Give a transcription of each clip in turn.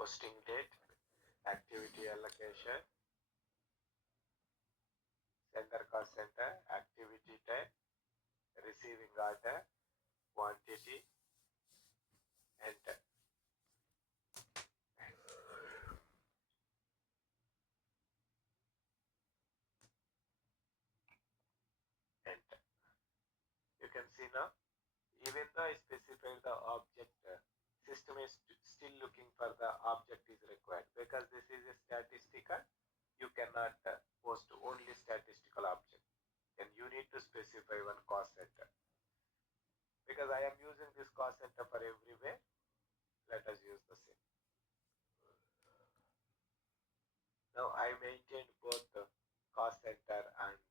posting date, activity allocation, sender cost center, activity type, receiving order, quantity, enter. Enter. You can see now, even though I specified the object, system is still looking for the object is required because this is a statistical. You cannot post only statistical object, and you need to specify one cost center. Because I am using this cost center for everywhere, let us use the same. Now I maintained both the cost center and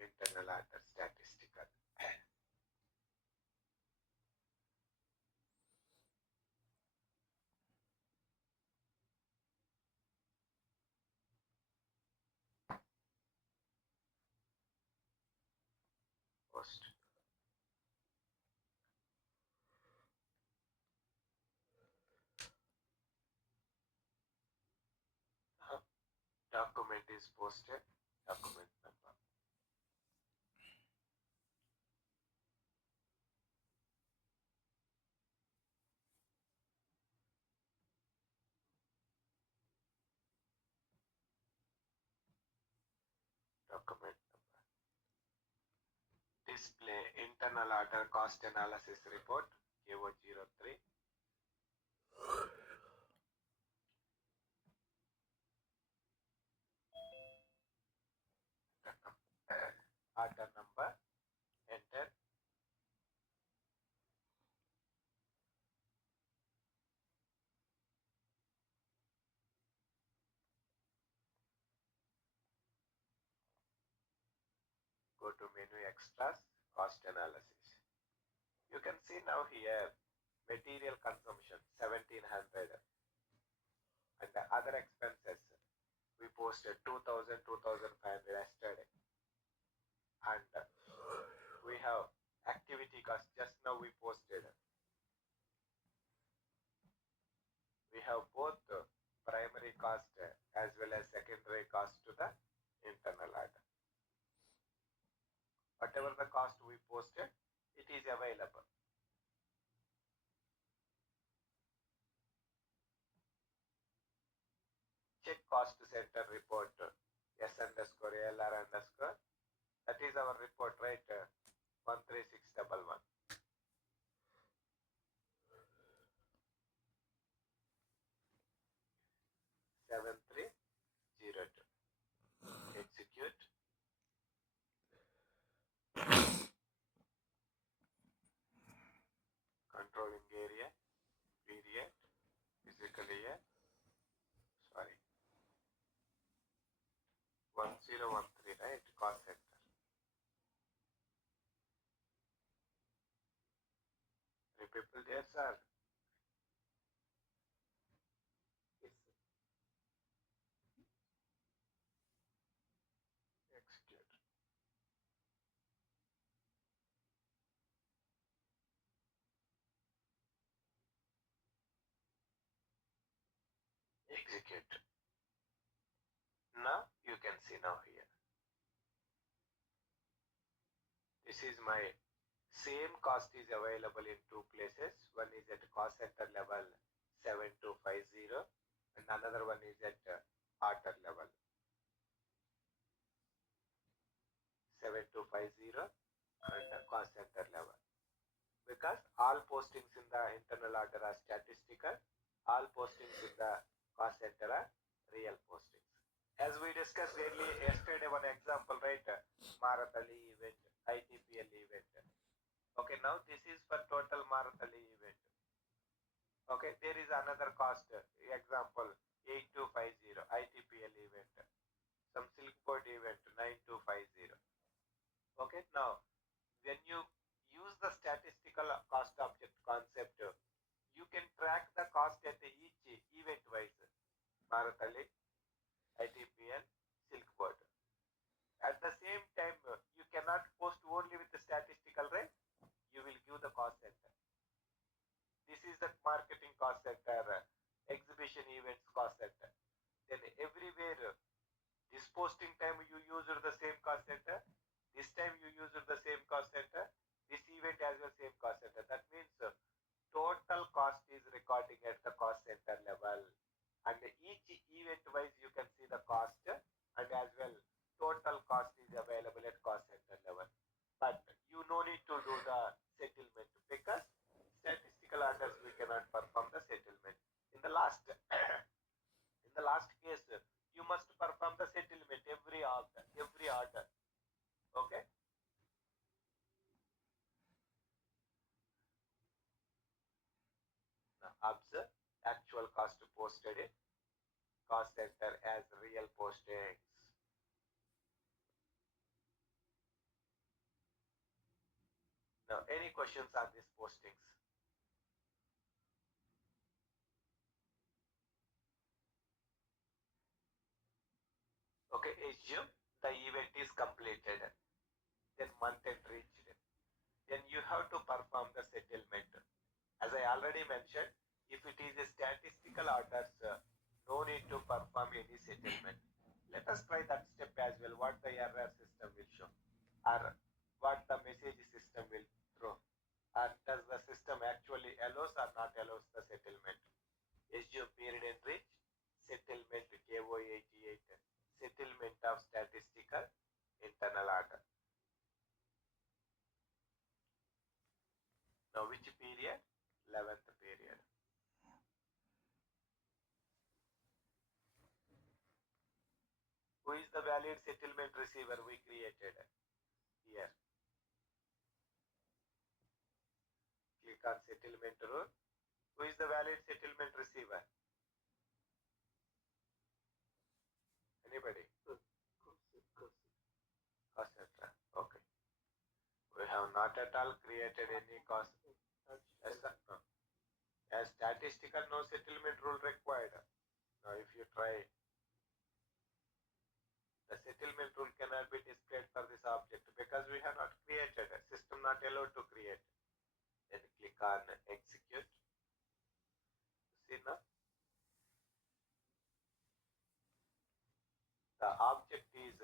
internal order statistical. Post. Document is posted. Document number. Document number. Display internal order cost analysis report KO03. Order number. Enter. Go to menu extras, cost analysis. You can see now here material consumption 1700 and the other expenses we posted 2000 2500 yesterday, and we have activity cost just now we posted. We have both primary cost as well as secondary cost to the internal order. Whatever the cost we posted, it is available. Check cost center report S underscore LR underscore. That is our report, right? 13611. 7302. Execute. Controlling area, period, physical year, sorry, 1013, right? Cost center. Three people there, sir. Yes, sir. Execute. Execute. Now you can see now here. This is my same cost is available in two places. One is at cost center level 7250 and another one is at order level 7250 and cost center level. Because all postings in the internal order are statistical, all postings in the cost center are real postings. As we discussed earlier yesterday, one example, right? Marathali event, ITPL event. Okay, now this is for total Marathali event. Okay, there is another cost. Example 8250 ITPL event. Some silk board event 9250. Okay, now when you use the statistical cost object concept, you can track the cost at each event wise. Marathali, ITPL, silk board. At the same time, you cannot post only with the statistical, right? You will give the cost center. This is the marketing cost center, exhibition event Observe actual cost posted in cost center as real postings. Now, any questions on these postings? Okay, assume the event is completed, then month end reached. Then you have to perform the settlement. As I already mentioned, if it is a statistical orders, no need to perform any settlement. Let us try that step as well, what the error system will show, or what the message system will throw, and does the system actually allows or not allows the settlement. Assume period and reach, settlement KO88, settlement of statistical internal order. Now which period? 11th period. Who is the valid settlement receiver we created? Here. Click on settlement rule. Who is the valid settlement receiver? Anybody? Cost center. Okay. We have not at all created any cost. Yes, no. As statistical, no settlement rule required. Now, if you try, the settlement rule cannot be displayed for this object because we have not created. A system not allowed to create. Then click on execute. See now? The object is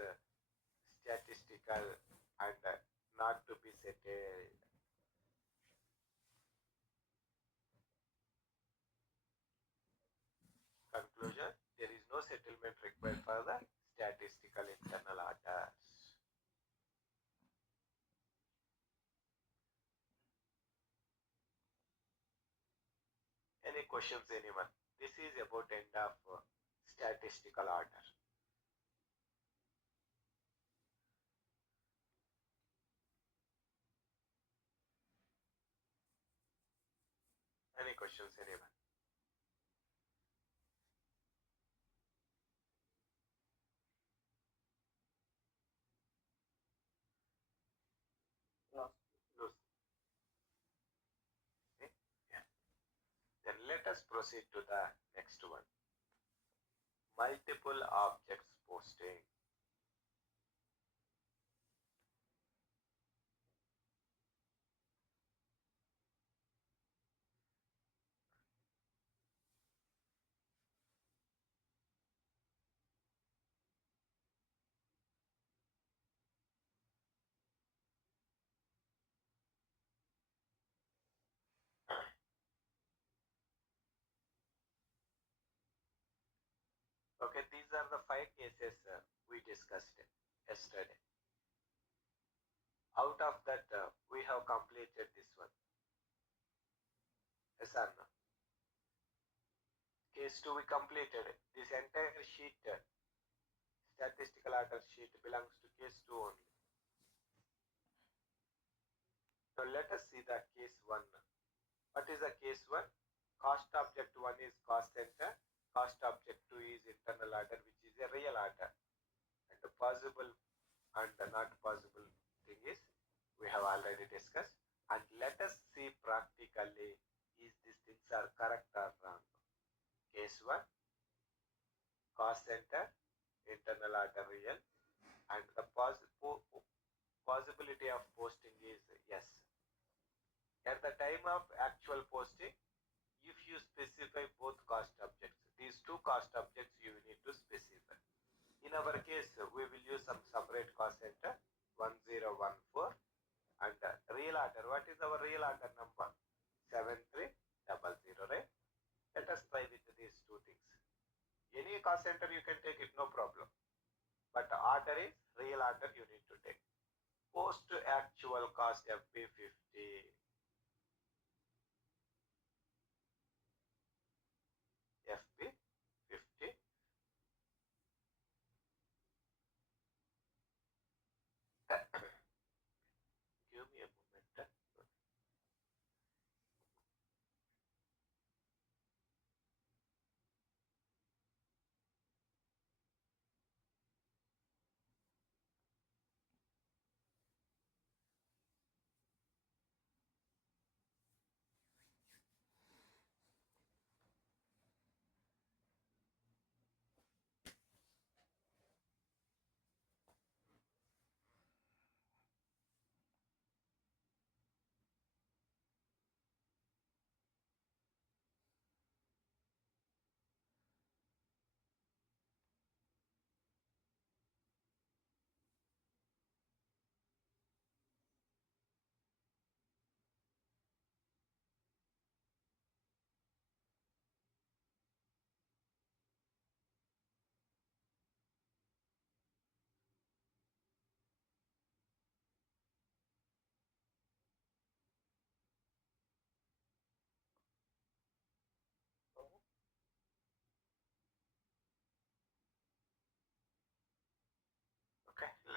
statistical and not to be settled. Conclusion, there is no settlement required for the statistical internal orders. Any questions, anyone? This is about end of statistical order. Any questions, anyone? No. Okay. Yeah. Then let us proceed to the next one. Multiple objects posting. Okay, these are the 5 cases we discussed yesterday. Out of that, we have completed this one. Yes or no? Case 2 we completed. This entire sheet, statistical order sheet, belongs to case 2 only. So let us see the case 1. What is the case 1? Cost object 1 is cost center. Cost object 2 is internal order, which is a real order. And the possible and the not possible thing is we have already discussed. And let us see practically is these things are correct or wrong. Case 1, cost center, internal order real, and the possibility of posting is yes. At the time of actual posting, if you specify both cost objects, these two cost objects you need to specify. In our case, we will use some separate cost center 1014 and real order. What is our real order number? 7300, right? Let us try with these two things. Any cost center you can take it, no problem. But order is real order you need to take. Post actual cost FP50. FP50. Give me a moment.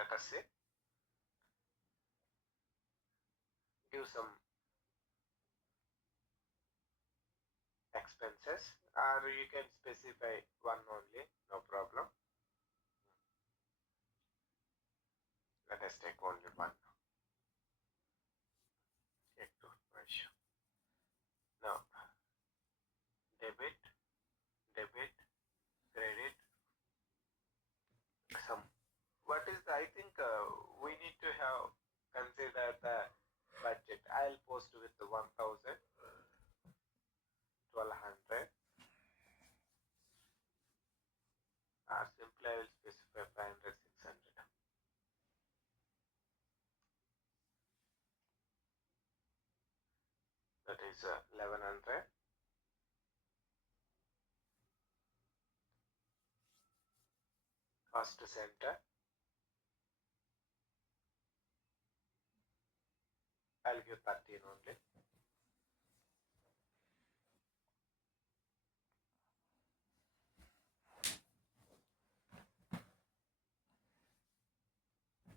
let us say, give some expenses, or you can specify one only, no problem. Let us take only one. Now, debit, credit, some. What is the, I think we need to have consider the budget. I'll post with the 1,000, 1,200, or simply I will specify 500, 600. That is 1,100. Cost center. I'll give 13 only.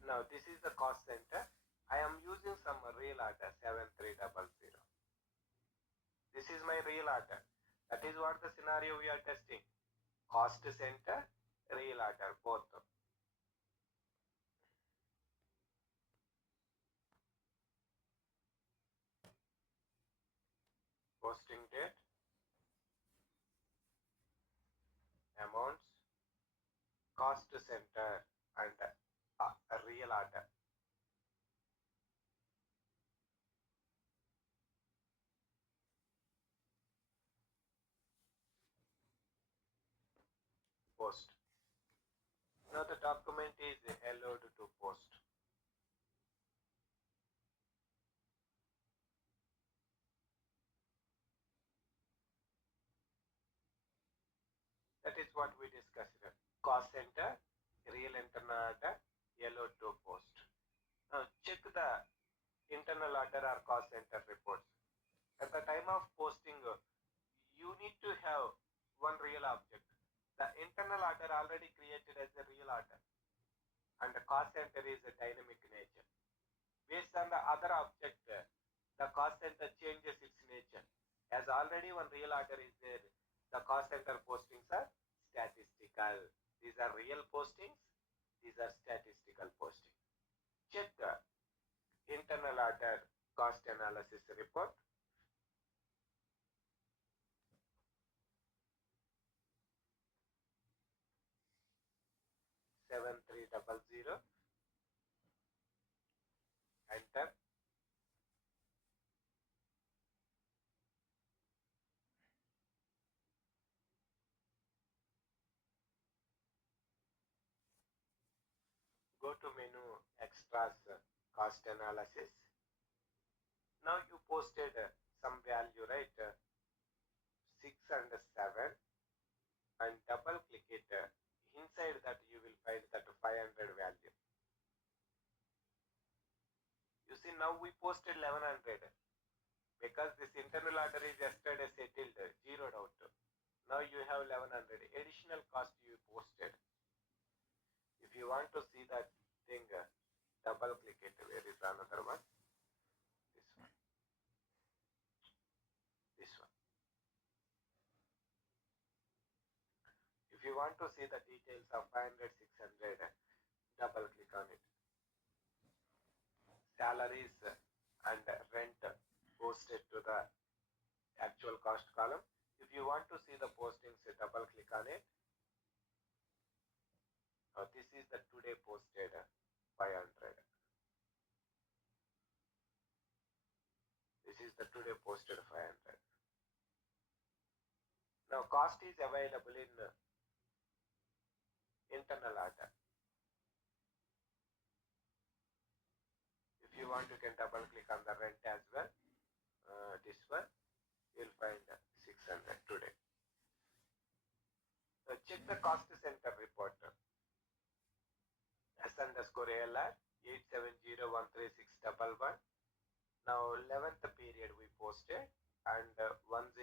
Now this is the cost center. I am using some real order 7300. This is my real order. That is what the scenario we are testing. Cost center, real order, both. Posting date, amounts, cost center, and a real order. Post. Now the document is allowed to post. That is what we discussed. Cost center, real internal order, allowed to post. Now check the internal order or cost center reports. At the time of posting, you need to have one real object. The internal order already created as a real order, and the cost center is a dynamic nature. Based on the other object, the cost center changes its nature. As already one real order is there, the cost center postings are statistical. These are real postings, these are statistical postings. Check the internal order cost analysis report. Seven three double zero. Enter. Go to menu extras, cost analysis. Now you posted some value, right? 6 and 7, and double click it. Inside that you will find that 500 value. You see, now we posted 1100 because this internal order is yesterday settled, zeroed out. Now you have 1100 additional cost you posted. If you want to see that thing, double click it. Where is another one? This one. This one. If you want to see the details of 500, 600, double click on it. Salaries and rent posted to the actual cost column. If you want to see the postings, double click on it. Now this is the today posted 500. This is the today posted 500. Now cost is available in internal order. If you want, you can double click on the rent as well. This one, you'll find 600 today. Now check the cost center report. S_ALR 870136111. Now 11th period we posted and 1013.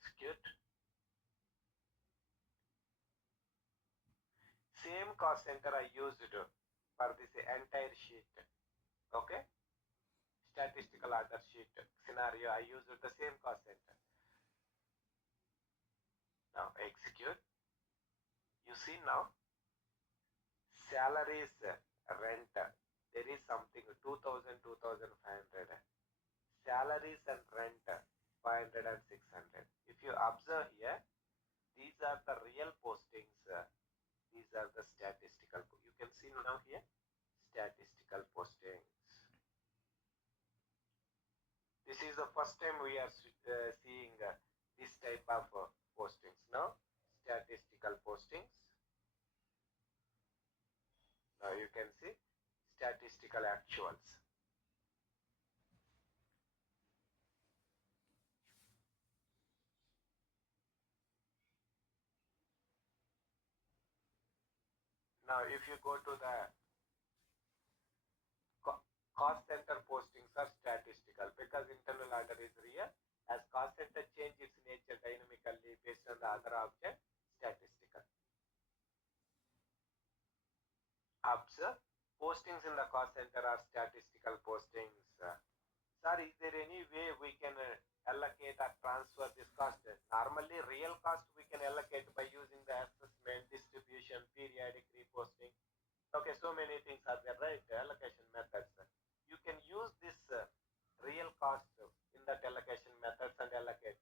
execute. Same cost center I used for this entire sheet. Okay, statistical order sheet scenario, I used the same cost center. Now execute. You see now, salaries, rent, there is something 2000, 2500. Salaries and rent 500 and 600. If you observe here, these are the real postings. These are the statistical. You can see now here, statistical postings. This is the first time we are seeing this type of postings. Now, statistical postings. Now you can see statistical actuals. Now, if you go to the cost center postings are statistical because internal order is real. As cost center change its nature dynamically based on the other object, statistical. Observe, postings in the cost center are statistical postings. Sir, is there any way we can allocate or transfer this cost? Normally, real cost we can allocate by using the assessment, distribution, periodic reposting. Okay, so many things are there, right? Allocation methods. You can use this real cost in that allocation methods and allocate.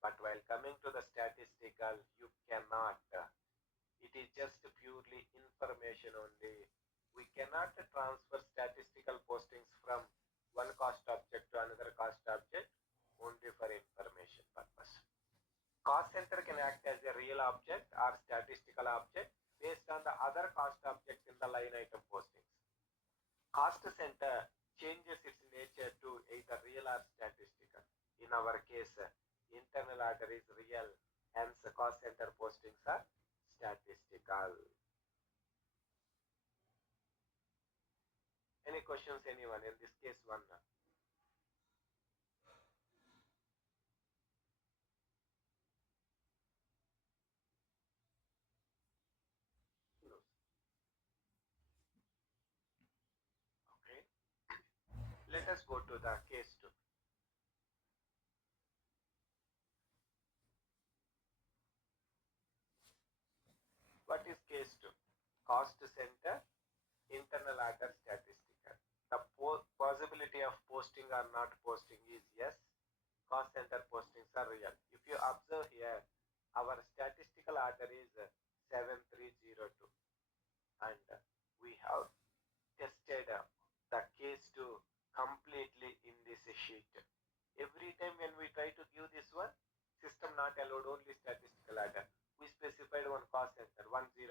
But while coming to the statistical, you cannot. It is just purely information only. We cannot transfer statistical postings from one cost object to another cost object, only for information purpose. Cost center can act as a real object or statistical object based on the other cost objects in the line item postings. Cost center changes its nature to either real or statistical. In our case, internal order is real, hence cost center postings are statistical. Any questions, anyone? In this case, one. Okay. Let us go to the case 2. What is case 2? Cost center, internal order, statistical. The possibility of posting or not posting is yes. Cost center postings are real. If you observe here, our statistical order is 7302 and we have tested the case 2 completely in this sheet. Every time when we try to give this one, system not allowed, only statistical order. We specified one cost center 1013.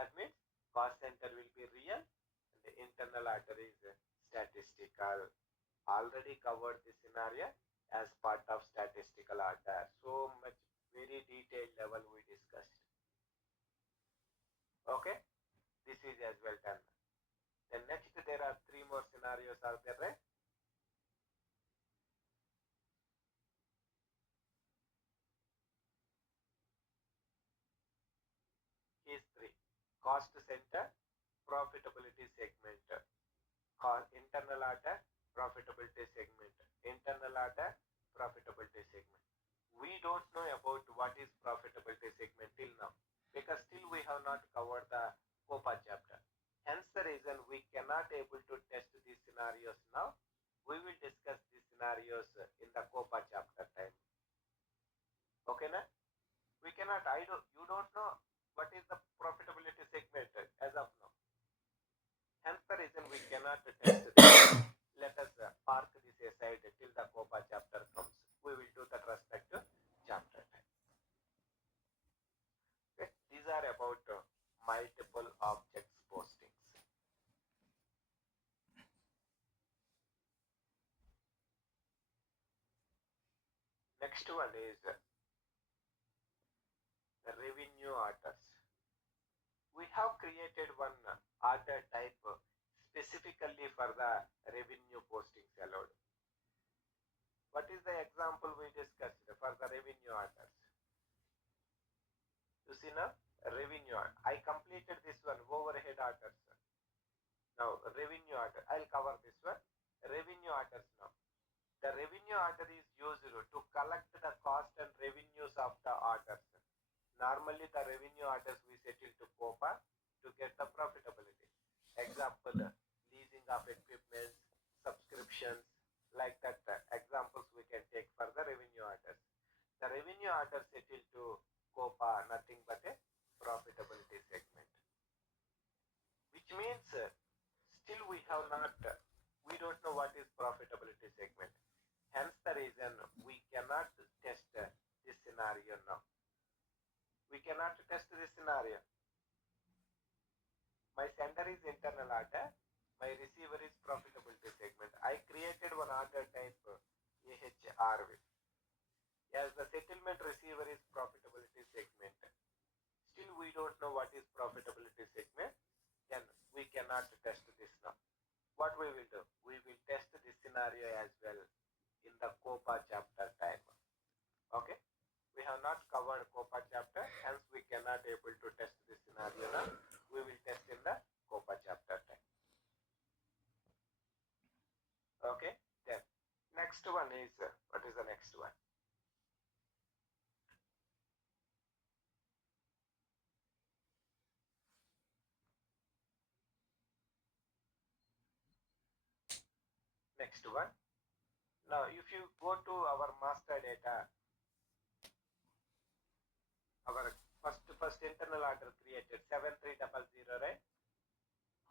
That means cost center will be real and the internal order is statistical. Already covered this scenario as part of statistical order. So much very detailed level we discussed. Okay, this is as well done. Then next there are 3 more scenarios are there, right? Case 3, cost center, profitability segment. Internal order, profitability segment. Internal order, profitability segment. We don't know about what is profitability segment till now because still we have not covered the COPA chapter. Hence the reason we cannot able to test these scenarios now. We will discuss these scenarios in the COPA chapter time. Okay, na? We cannot. You don't know what is the profitability segment as of now. Hence the reason we cannot test this. Let us park this aside till the COPA chapter comes. We will do that respective chapter time. Okay? These are about multiple objects postings. Next one is the revenue orders. We have created one order type specifically for the revenue postings allowed. What is the example we discussed for the revenue orders? You see now, revenue order. I completed this one, overhead orders. Now, revenue order. I'll cover this one. Revenue orders now. The revenue order is used to collect the cost and revenues of the orders. Normally, the revenue orders we settle to COPA to get the profitability. Example, leasing of equipment, subscriptions, like that. Examples we can take for the revenue orders. The revenue order settled to COPA, nothing but a profitability segment. Which means still we have not, we don't know what is profitability segment. Hence the reason we cannot test this scenario now. We cannot test this scenario. My sender is internal order, my receiver is profitability segment. I created one order type AHRV. As the settlement receiver is profitability segment. Still we don't know what is profitability segment, then we cannot test this now. What we will do? We will test this scenario as well in the COPA chapter time. Okay? We have not covered COPA chapter, hence we cannot able to test this scenario now. We will test in the COPA chapter time. Okay? Then next one is, what is the next one? Next one. Now, if you go to our master data, our first internal order created 7300, right?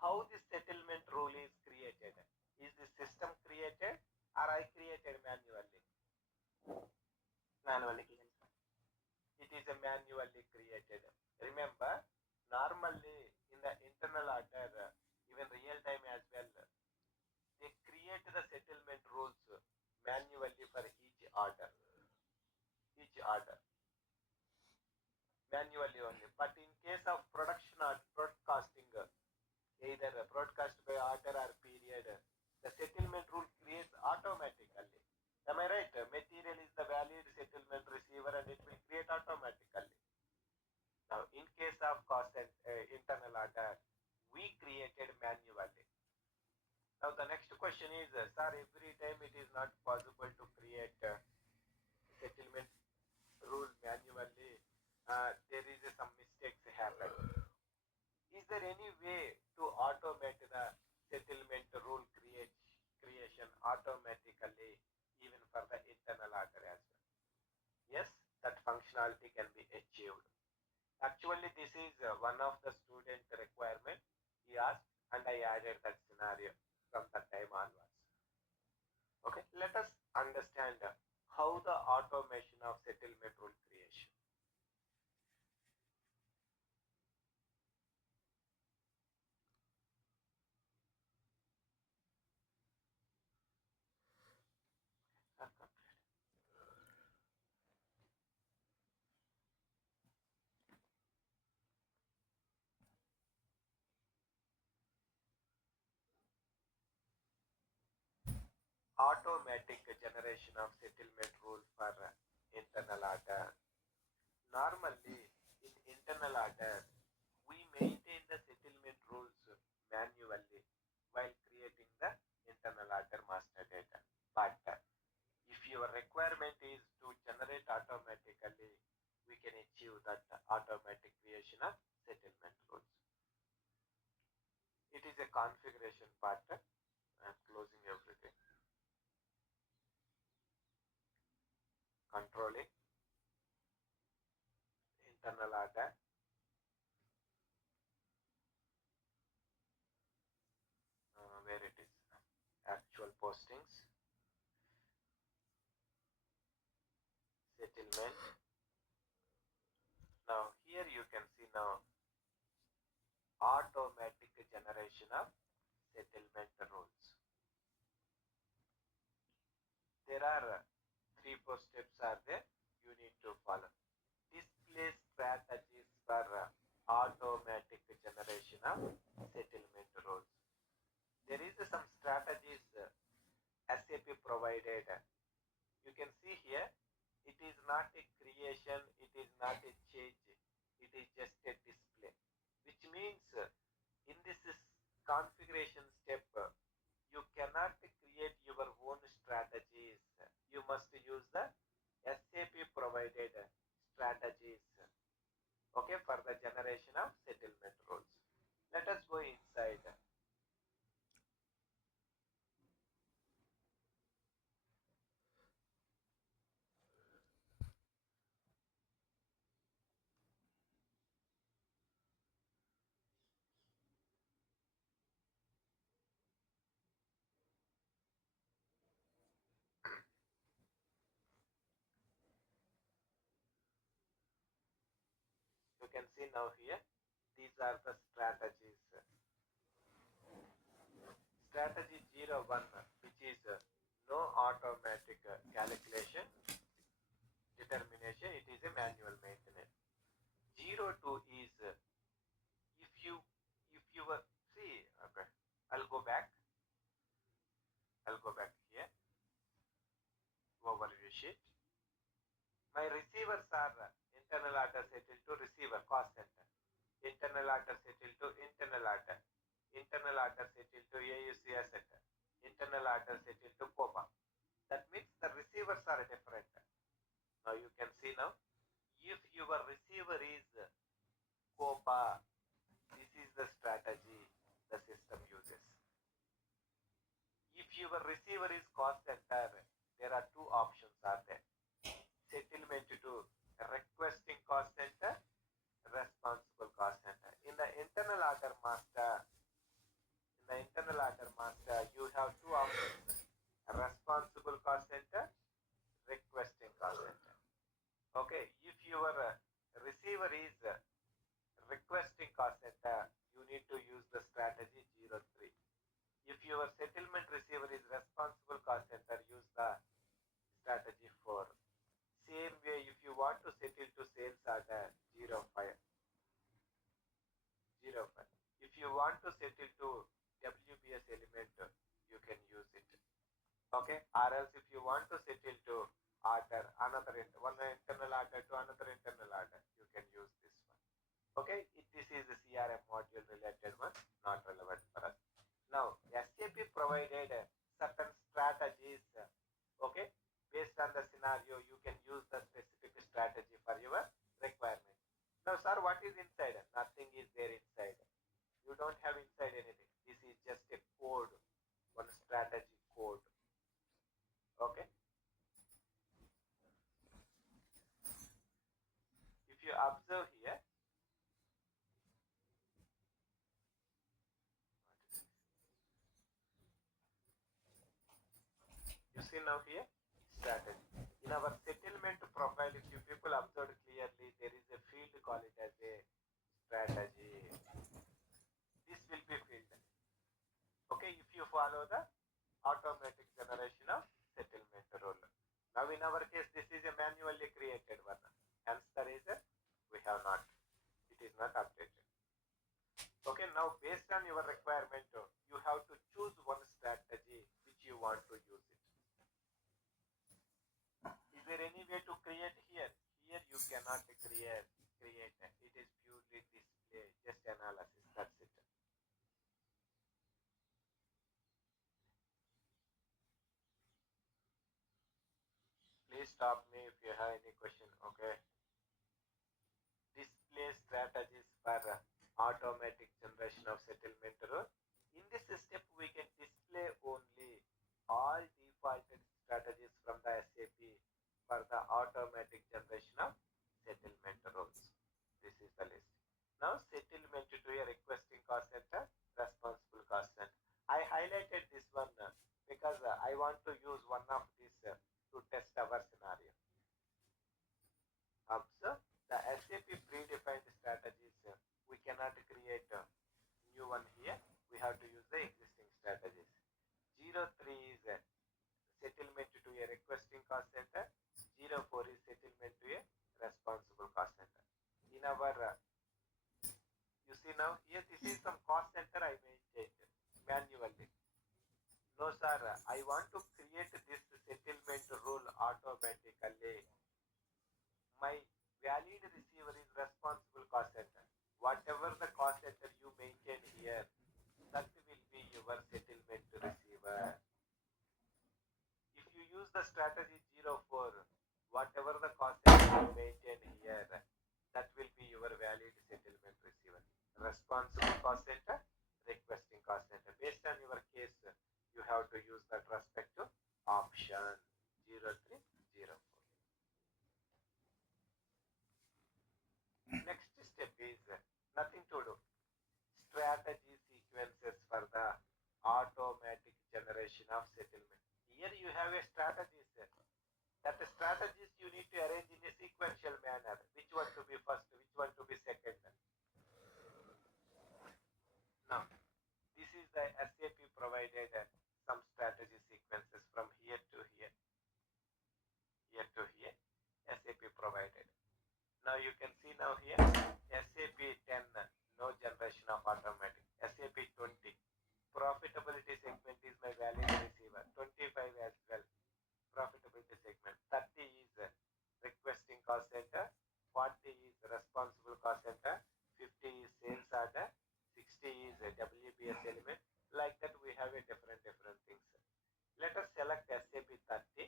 How this settlement rule is created? Is the system created or I created manually? Manually. It is a manually created. Remember, normally in the internal order, even real time as well, they create the settlement rules manually for each order. Each order. Manually only. But in case of production or broadcasting, either broadcast by order or period, the settlement rule creates automatically. Am I right? Material is the valid settlement receiver and it will create automatically. Now, in case of cost and internal order, we created manually. Now, the next question is, sir, every time it is not possible to create settlement rule manually. There is some mistakes happen. Is there any way to automate the settlement rule creation automatically, even for the internal order as well? Yes, that functionality can be achieved. Actually, this is one of the student requirement he asked, and I added that scenario from that time onwards. Okay, let us understand how the automation of settlement rule creation. Automatic generation of settlement rule for internal order. Normally, in internal order, we maintain the settlement rules manually while creating the internal order master data. But if your requirement is to generate automatically, we can achieve that automatic creation of settlement rules. It is a configuration part. I'm closing everything. Controlling internal order. Where it is actual postings, settlement. Now here you can see now automatic generation of settlement rules. There are 3-4 steps are there you need to follow. Display strategies for automatic generation of settlement rules. There is some strategies SAP provided You can see here, it is not a creation, it is not a change, it is just a display, which means in this configuration step, you cannot create your own strategies. You must use the SAP provided strategies, okay, for the generation of settlement rules. Let us go inside. You can see now here, these are the strategies. Strategy 01, which is no automatic calculation determination, it is a manual maintenance. 02 is if you were, see, okay, I'll go back, here, overview sheet. My receivers are internal order settled to receiver cost center, internal order settled to internal order, internal order settled to AUC asset, internal order settled to COPA. That means the receivers are different. Now you can see now, if your receiver is COPA, this is the strategy the system uses. If your receiver is cost center, there are two options are there. Settlement to requesting cost center, responsible cost center. In the internal order master, you have two options: responsible cost center, requesting cost center. Okay, if your receiver is requesting cost center, you need to use the strategy 03. If your settlement receiver is responsible cost center, use the strategy 4. Same way, if you want to settle to sales order 05, 05. If you want to settle to WBS element, you can use it. Okay, or else if you want to settle to order another one internal order to another internal order, you can use this one. Okay, this is the CRM module related one, not relevant for us. Now, SAP provided certain strategies. Okay, based on the scenario, you can use the specific strategy for your requirement. Now, sir, what is inside? Nothing is there inside. You don't have inside anything. This is just a code, one strategy code. Okay. If you observe here, you see now here, strategy. In our settlement profile, if you people observe clearly, there is a field, call it as a strategy. This will be field. Okay, if you follow the automatic generation of settlement rule. Now in our case, this is a manually created one. Hence the reason we have not. It is not updated. Okay, now based on your requirement, you have to choose one strategy which you want to use it. Is there any way to create here? Here you cannot create. It is purely display, just analysis. That's it. Please stop me if you have any question. Okay. Display strategies for automatic generation of settlement rule. In this step, we can display only all defaulted strategies from the SAP for the automatic generation of settlement rules. This is the list. Now, settlement to a requesting cost center, responsible cost center. I highlighted this one because I want to use one of these to test our scenario. Observe the SAP predefined strategies. We cannot create a new one here. We have to use the existing strategies. 03 is settlement to a requesting cost center. 04 is settlement to a responsible cost center. In our, you see now here, this is some cost center I maintained manually. No, sir, I want to create this settlement rule automatically. My valid receiver is responsible cost center. Whatever the cost center you maintain here, that will be your settlement receiver. If you use the strategy 04, whatever the cost center you maintain here, that will be your valid settlement receiver. Responsible cost center, requesting cost center. Based on your case, you have to use that respective option 0304. Next step is nothing to do. Strategy sequences for the automatic generation of settlement. Here you have a strategy set. That strategies you need to arrange in a sequential manner. Which one to be first, which one to be second. Now, this is the SAP provided some strategy sequences from here to here, here to here, SAP provided. Now you can see now here, SAP 10, no generation of automatic. SAP 20, profitability segment is my valid receiver. 25 as well, profitability segment. 30 is requesting cost center. 40 is responsible cost center. 50 is sales order. 60 is a WBS element. Like that we have a different things. Let us select SAP 30.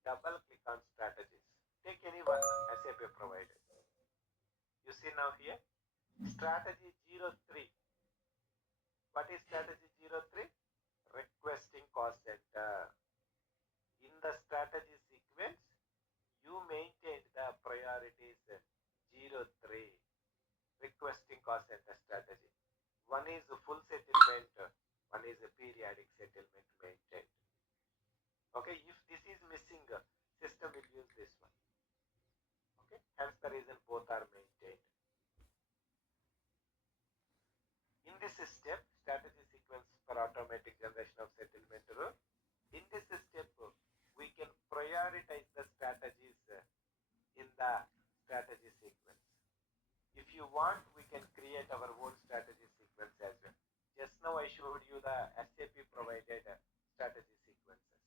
Double click on strategies. Take any one SAP provided. You see now here, strategy 03. What is strategy 03? Requesting cost center. In the strategy sequence, you maintain the priorities 03. Requesting cost center strategy. One is full settlement, one is a periodic settlement maintained. Okay, if this is missing, system will use this one. Okay, hence the reason both are maintained. In this step, strategy sequence for automatic generation of settlement rule. In this step, we can prioritize the strategies in the strategy sequence. If you want, we can create our own strategy sequence as well. Just now I showed you the SAP provided strategy sequences.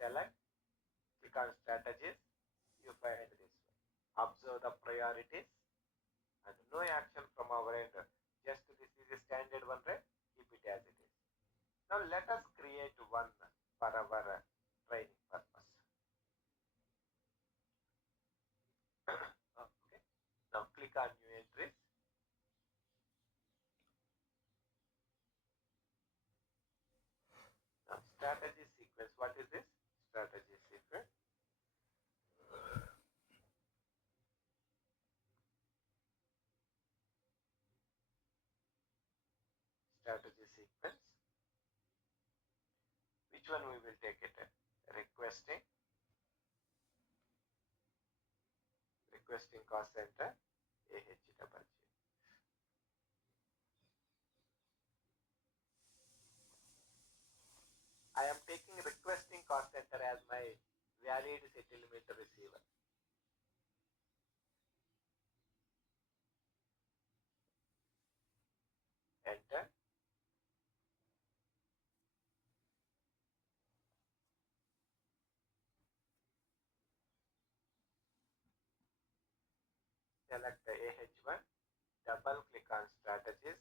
Select, click on strategies, you find this one. Observe the priorities and no action from our end. Just this is a standard one, right? Keep it as it is. Now let us create one for our training purpose. Okay. Now click on new entries. Now strategy sequence. What is this? Strategy sequence. Strategy sequence. Which one we will take it? Requesting cost center, AHGG. I am taking requesting cost center as my valid settlement receiver. Enter. Select the AH1, double click on strategies.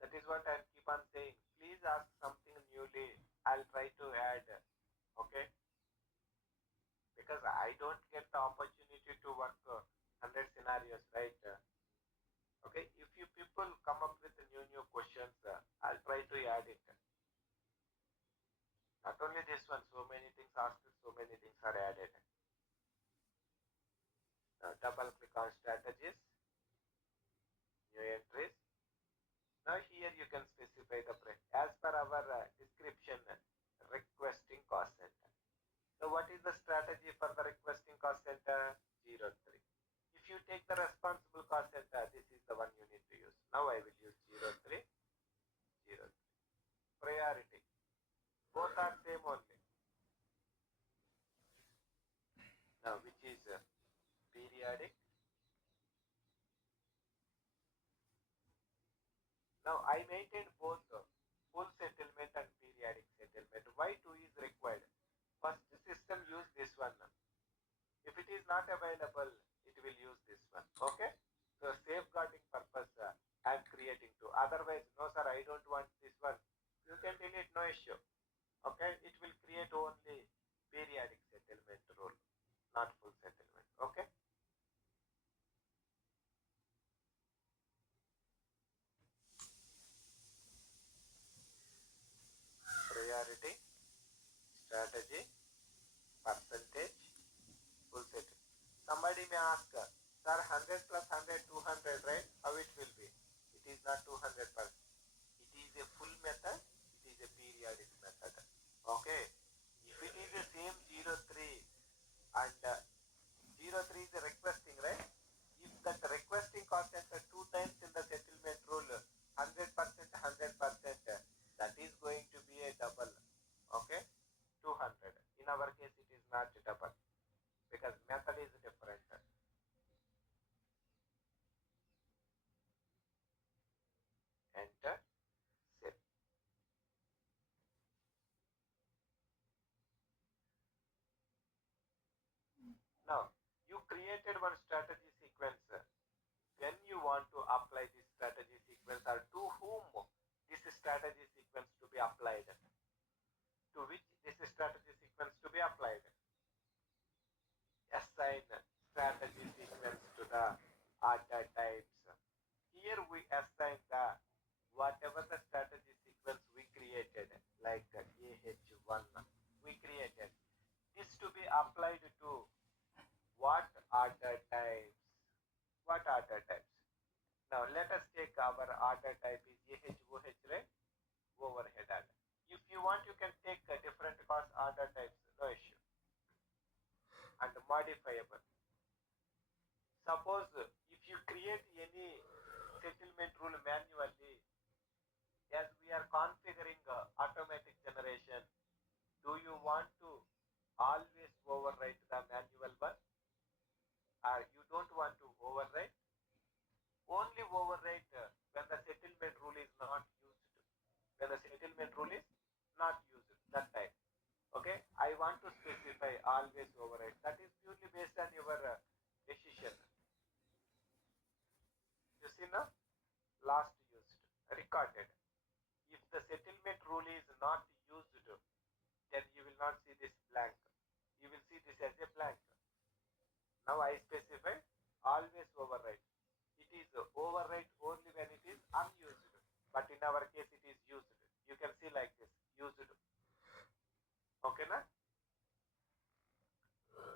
That is what I'll keep on saying. Please ask something newly. I'll try to add. Okay? Because I don't get the opportunity to work 100 scenarios, right? Okay? If you people come up with new questions, I'll try to add it. Not only this one, so many things asked, so many things are added. Double click on strategies, new entries. Now here you can specify the price. As per our description, requesting cost center. So what is the strategy for the requesting cost center? 03. If you take the responsible cost center, this is the one you need to use. Now I will use 03. Priority. Both are periodic. Now I maintain both full settlement and periodic settlement. Why two is required? First system use this one. If it is not available, it will use this one. Okay? So safeguarding purpose, I am creating two. Otherwise, no sir, I don't want this one. You can delete, no issue. Okay? It will create only periodic settlement rule, not full settlement. Okay? Priority, strategy, percentage, full settlement. Somebody may ask, sir, 100 plus 100, 200, right? How it will be? It is not 200%. It is a full method. It is a periodic method. Okay. If it is the same 03 and 03 is the requesting, right? If that requesting cost center two times in the settlement rule, 100%, 100%, that is going to be a double. Okay. 200. In our case, it is not double because method is different. Enter. Save. Now, you created one strategy sequence. When you want to apply this strategy sequence or to whom this strategy sequence to be applied, to which this strategy sequence to be applied, assign strategy sequence to the order types. Here we assign the whatever the strategy sequence we created, like AH1 we created, this to be applied to what order types, what order types. Now let us take our order type is AHOH, right? Overhead order. If you want, you can take different cost order types, no issue. And modifiable. Suppose if you create any settlement rule manually, as we are configuring automatic generation, do you want to always overwrite the manual one, or you don't want to overwrite? Only overwrite when the settlement rule is not used. When the settlement rule is not used, that time. Okay, I want to specify always override. That is purely based on your decision. You see now, last used, recorded. If the settlement rule is not used, then you will not see this blank. You will see this as a blank. Now I specify always override. It is override only when it is unused. But in our case, it is used. You can see like this, used. Okay, na?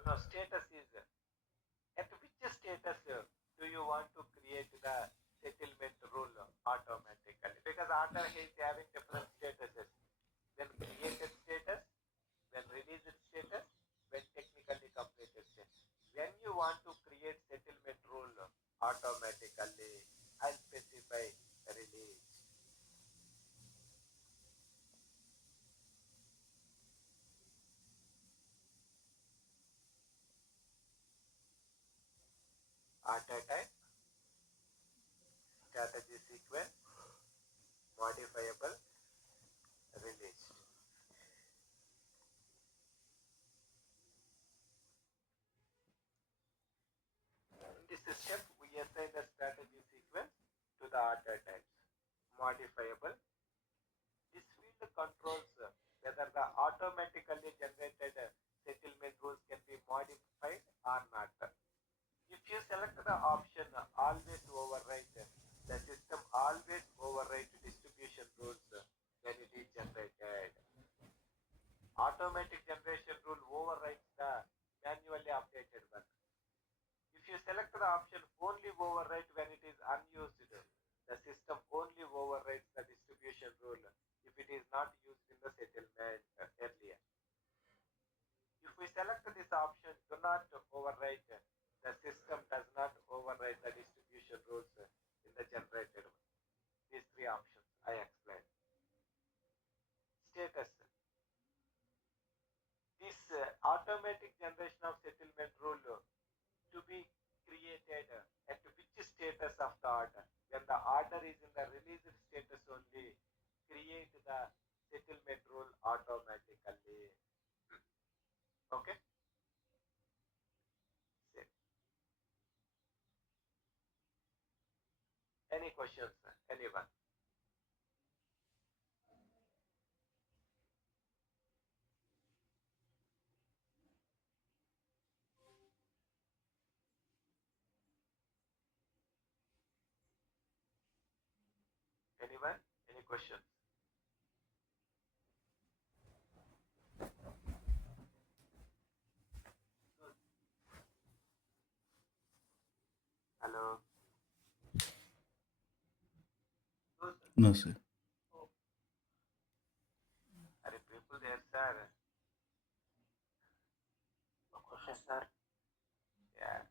Now status is, at which status do you want to create the settlement rule automatically? Because order is having different statuses. Then created status, when released status, when technically completed status. When you want to create settlement rule automatically, I'll specify release. Order type, strategy sequence, modifiable, released. In this step, we assign the strategy sequence to the order types. Modifiable. This field controls whether the automatically generated settlement rules can be modified or not. If you select the option always overwrite, the system always overwrite distribution rules when it is generated. Automatic generation rule overwrites the manually updated one. If you select the option only overwrite when it is unused, the system only overwrites the distribution rule if it is not used in the settlement earlier. If we select this option, do not overwrite, the system does not overwrite the distribution rules in the questions? Anyone? Anyone? Any questions? Hello? No, sir. Are people there, sir? No questions, sir. Yeah.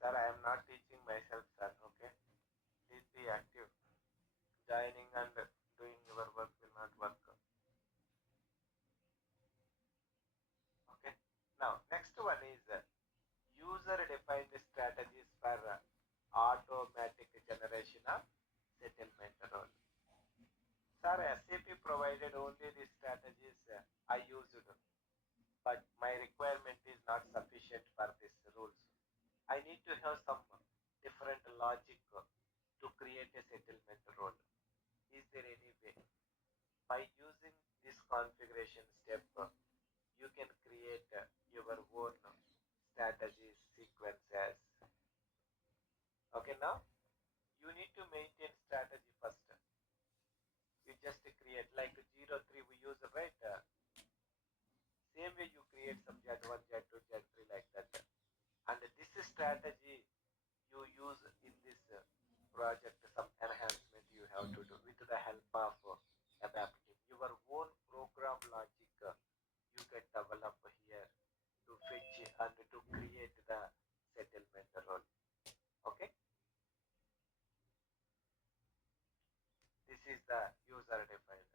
Sir, I am not teaching myself, sir. Okay? Please be active. Joining and doing your work will not work. Okay? Now, next one is user-defined strategies for automatic generation of settlement role. Sir, SAP provided only the strategies I used, but my requirement is not sufficient for these rules. I need to have some different logic to create a settlement role. Is there any way? By using this configuration step, you can create your own strategies, sequences. Okay, now you need to maintain strategy first. You just create like 03 we use, right? Same way you create some Z1, Z2, Z3 like that. And this strategy you use in this project, some enhancement you have to do with the help of adaptive. Your own program logic you can develop here to fetch and to create the settlement role. Okay, this is the user defined.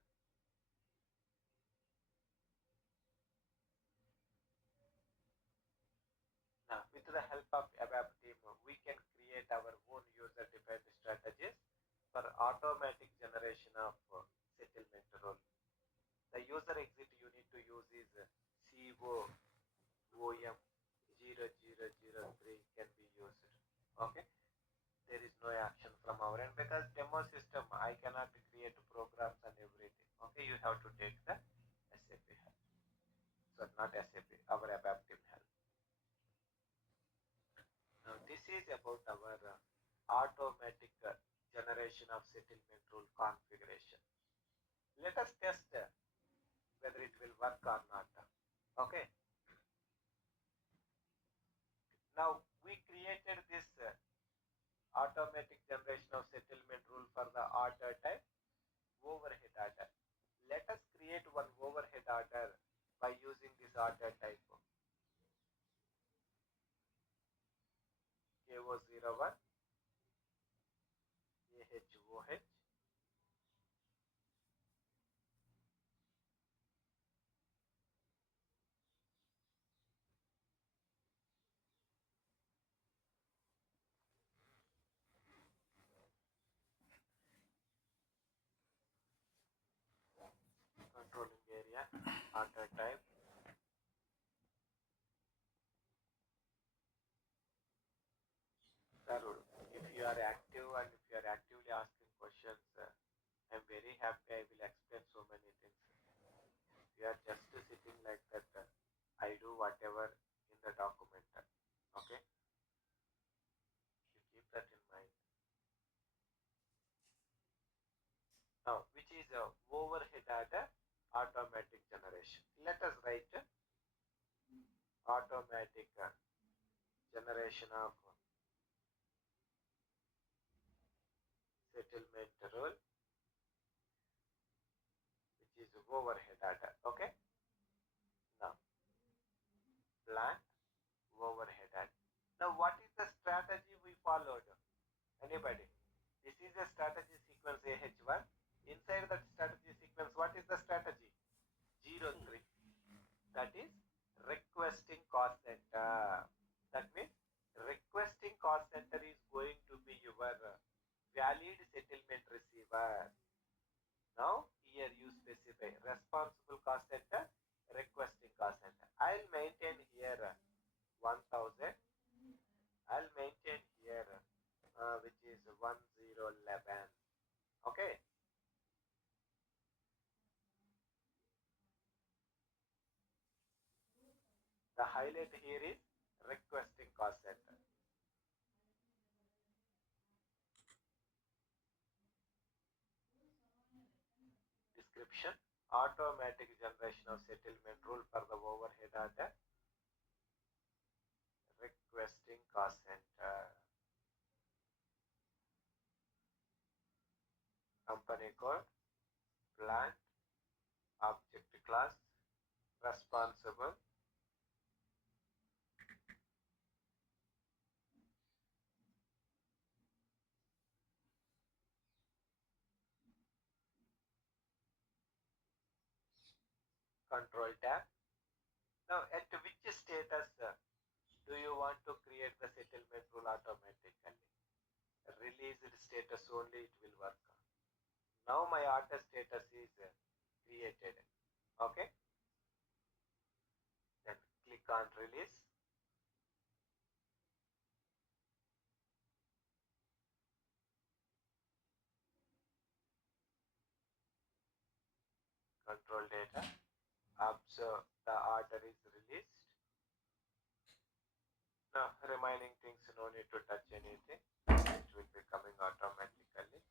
Now, with the help of ABAP team, we can create our own user defined strategies for automatic generation of settlement role. The user exit you need to use is COOM0003 can be used. Okay, there is no action from our end because demo system I cannot create programs and everything. Okay, you have to take the SAP help. So not SAP, our ABAP team help. Now this is about our automatic generation of settlement rule configuration. Let us test whether it will work or not. Okay, now we created this automatic generation of settlement rule for the order type overhead order. Let us create one overhead order by using this order type KO01 AHOH controlling area order type. Sarul, if you are active and if you are actively asking questions, I'm very happy. I will explain so many things. If you are just sitting like that, I do whatever in the document. Okay, you keep that in mind. Now, which is overhead order automatic generation. Let us write automatic generation of settlement rule, which is overhead order. Okay, now blank overhead order. Now, what is the strategy we followed? Anybody? This is a strategy sequence AH1. Inside that strategy sequence, what is the strategy? 03. That is requesting cost center. That means requesting cost center is going to be your valid settlement receiver. Now, here you specify responsible cost center, requesting cost center. I'll maintain here 1000 I'll maintain here, which is 1011. Okay. The highlight here is requesting cost center. Description: automatic generation of settlement rule for the overhead order. Requesting cost center. Company code, plant, object class, responsible, control tab. Now, at which status do you want to create the settlement rule automatically? Released status only it will work. Now my order status is created. Okay. Then click on release. Control data. Observe the order is released. Now remaining things no need to touch anything. It will be coming automatically.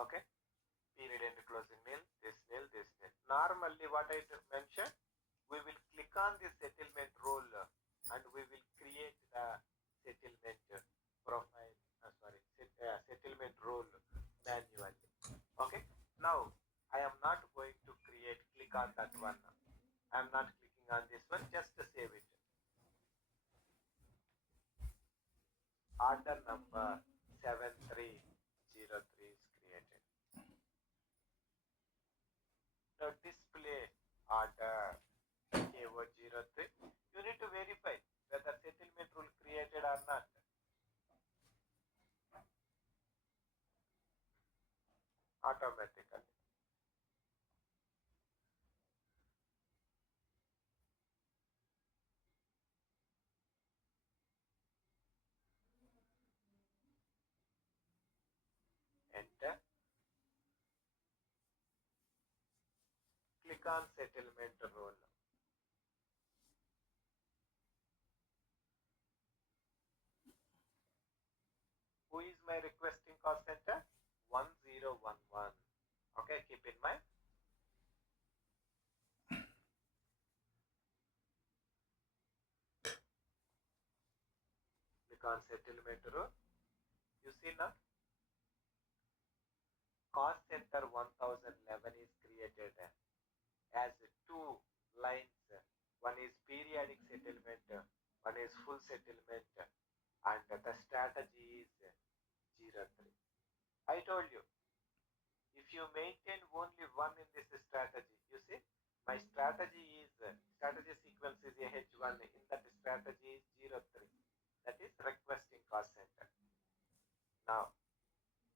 Okay. Period end closing nil, this nil, this nil. Normally what I mentioned, we will click on the settlement rule and we will create the settlement profile, settlement rule manually. Okay. Now I am not going to click on that one. I am not clicking on this one, just to save it. Order number 7303 is created. Now display order KO03. You need to verify whether settlement rule created or not. Automatically. Enter. Click on settlement rule. Who is my requesting cost center? 1011. Okay, keep in mind. Click on settlement rule. You see now? Cost center 1011 is created as two lines. One is periodic settlement, one is full settlement, and the strategy is 03. I told you, if you maintain only one in this strategy, you see, my strategy sequence is a H1. In that strategy is 03. That is requesting cost center. Now,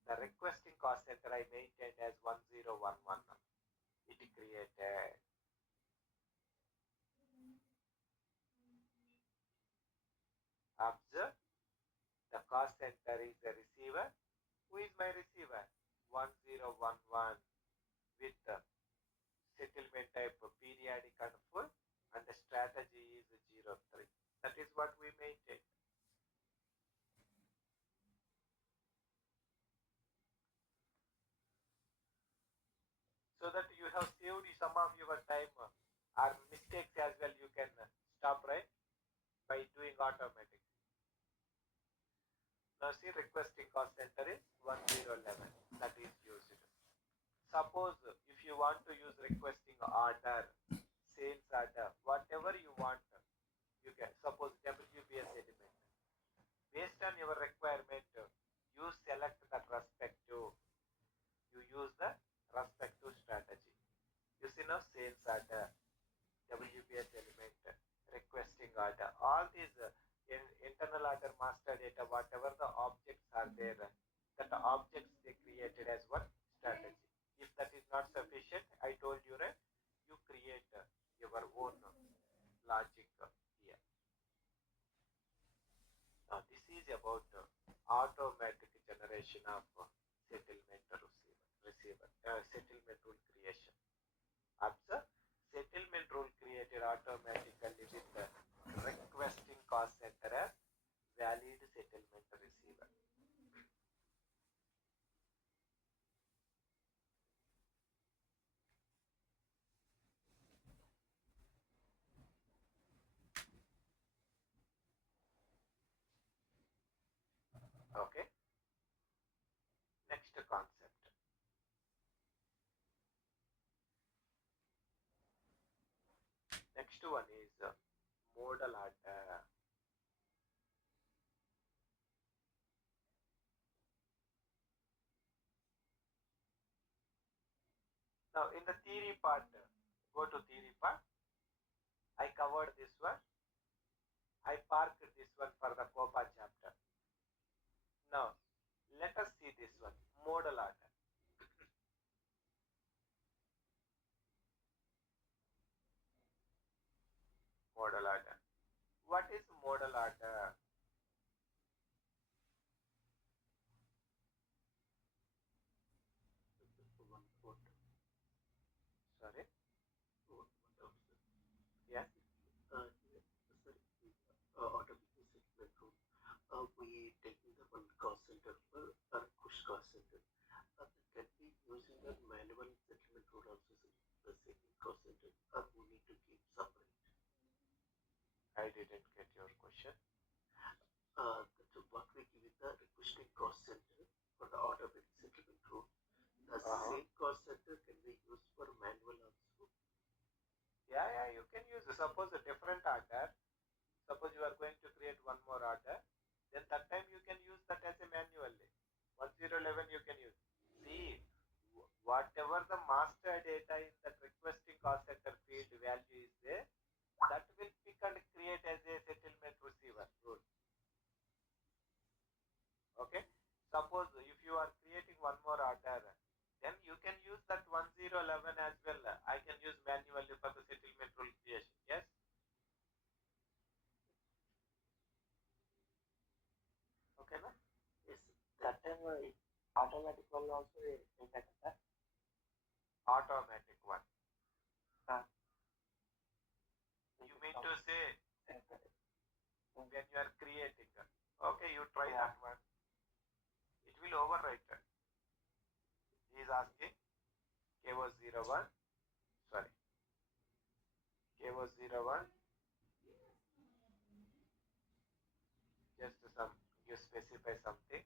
the requesting cost center I maintained as 1011. It created. Observe, the cost center is the receiver. Who is my receiver? 1011 with the settlement type periodic and full, and the strategy is 03. That is what we maintain. So that you have saved some of your time or mistakes as well, you can stop, right, by doing automatic. Now see, requesting cost center is 1011. That is used. Suppose if you want to use requesting order, sales order, whatever you want, you can. Suppose WBS element. Based on your requirement, you select the respective. You use the respective strategy. You see now, sales order, WBS element, requesting order. All these internal order, master data, whatever the objects are there, they created as one strategy. If that is not sufficient, I told you, right, you create your own logic here. Now this is about automatic generation of settlement settlement rule creation. Observe, settlement rule created automatically with the requesting cost center as valid settlement receiver. Okay. Next concept. Next one is modal order. Now in the theory part, go to theory part. I covered this one. I parked this one for the COPA chapter. Now let us see this one. Modal order. Modal order. What is modal order? Sorry. Yeah. We taking the one cost center for a push cost center. Can we using the manual settlement rule also the same cost center, or we need to keep separate? I didn't get your question. That's what we give it the requesting cost center for the automatic settlement rule. The same cost center can be used for manual also. Yeah, you can use. Suppose a different order. Suppose you are going to create one more order, then that time you can use that as a manually. 1011 you can use. See, whatever the master data in that requesting cost center field value is there, that will pick and create as a settlement receiver rule. Okay. Suppose if you are creating one more order, then you can use that 1011 as well. I can use manually for the settlement rule creation. Yes. Okay, na? Yes, that time automatic one also impact that. Automatic one. Uh, You mean to say when you are creating, okay, you try that one. It will overwrite. He is asking K was 01. Sorry. K was 01. Just some, you specify something.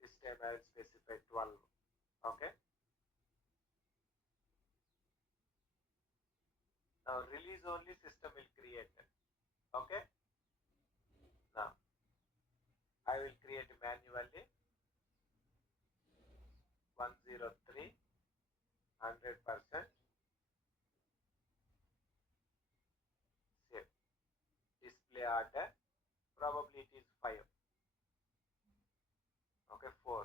This time I will specify 12. Okay. Now release only system will create. Okay. Now I will create manually 103 100% save. Display order. Probably it is 5. Okay, 4.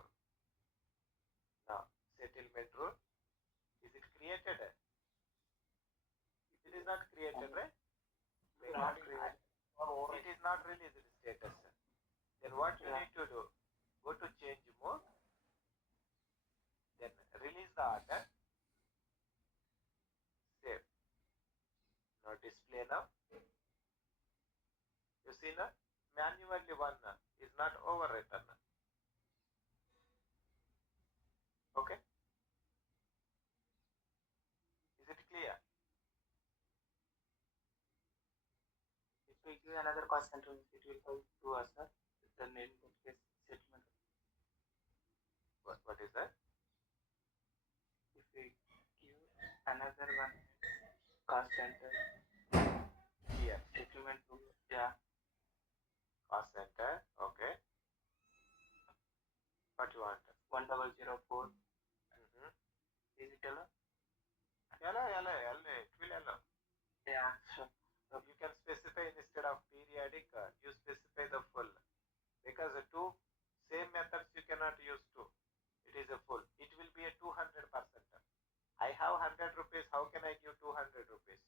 Now settlement rule. Is it created? It is not created, right? Not created. It is not released status. Then what you need to do? Go to change mode. Then release the order. Save. Now display now. You see now? Manually one is not overwritten. Okay? Is it clear? If we give another cost center, it will come to us, then in that case settlement. What is that? If we give another one cost center Here. settlement rule, yeah, Cost center. Okay. What you want? 1004 Mm-hmm. digital. It will allow. Yeah, sure. You can specify specify instead of periodic, you specify the full. Because the two same methods you cannot use two. It is a full. It will be a 200%. I have 100 rupees. How can I give 200 rupees?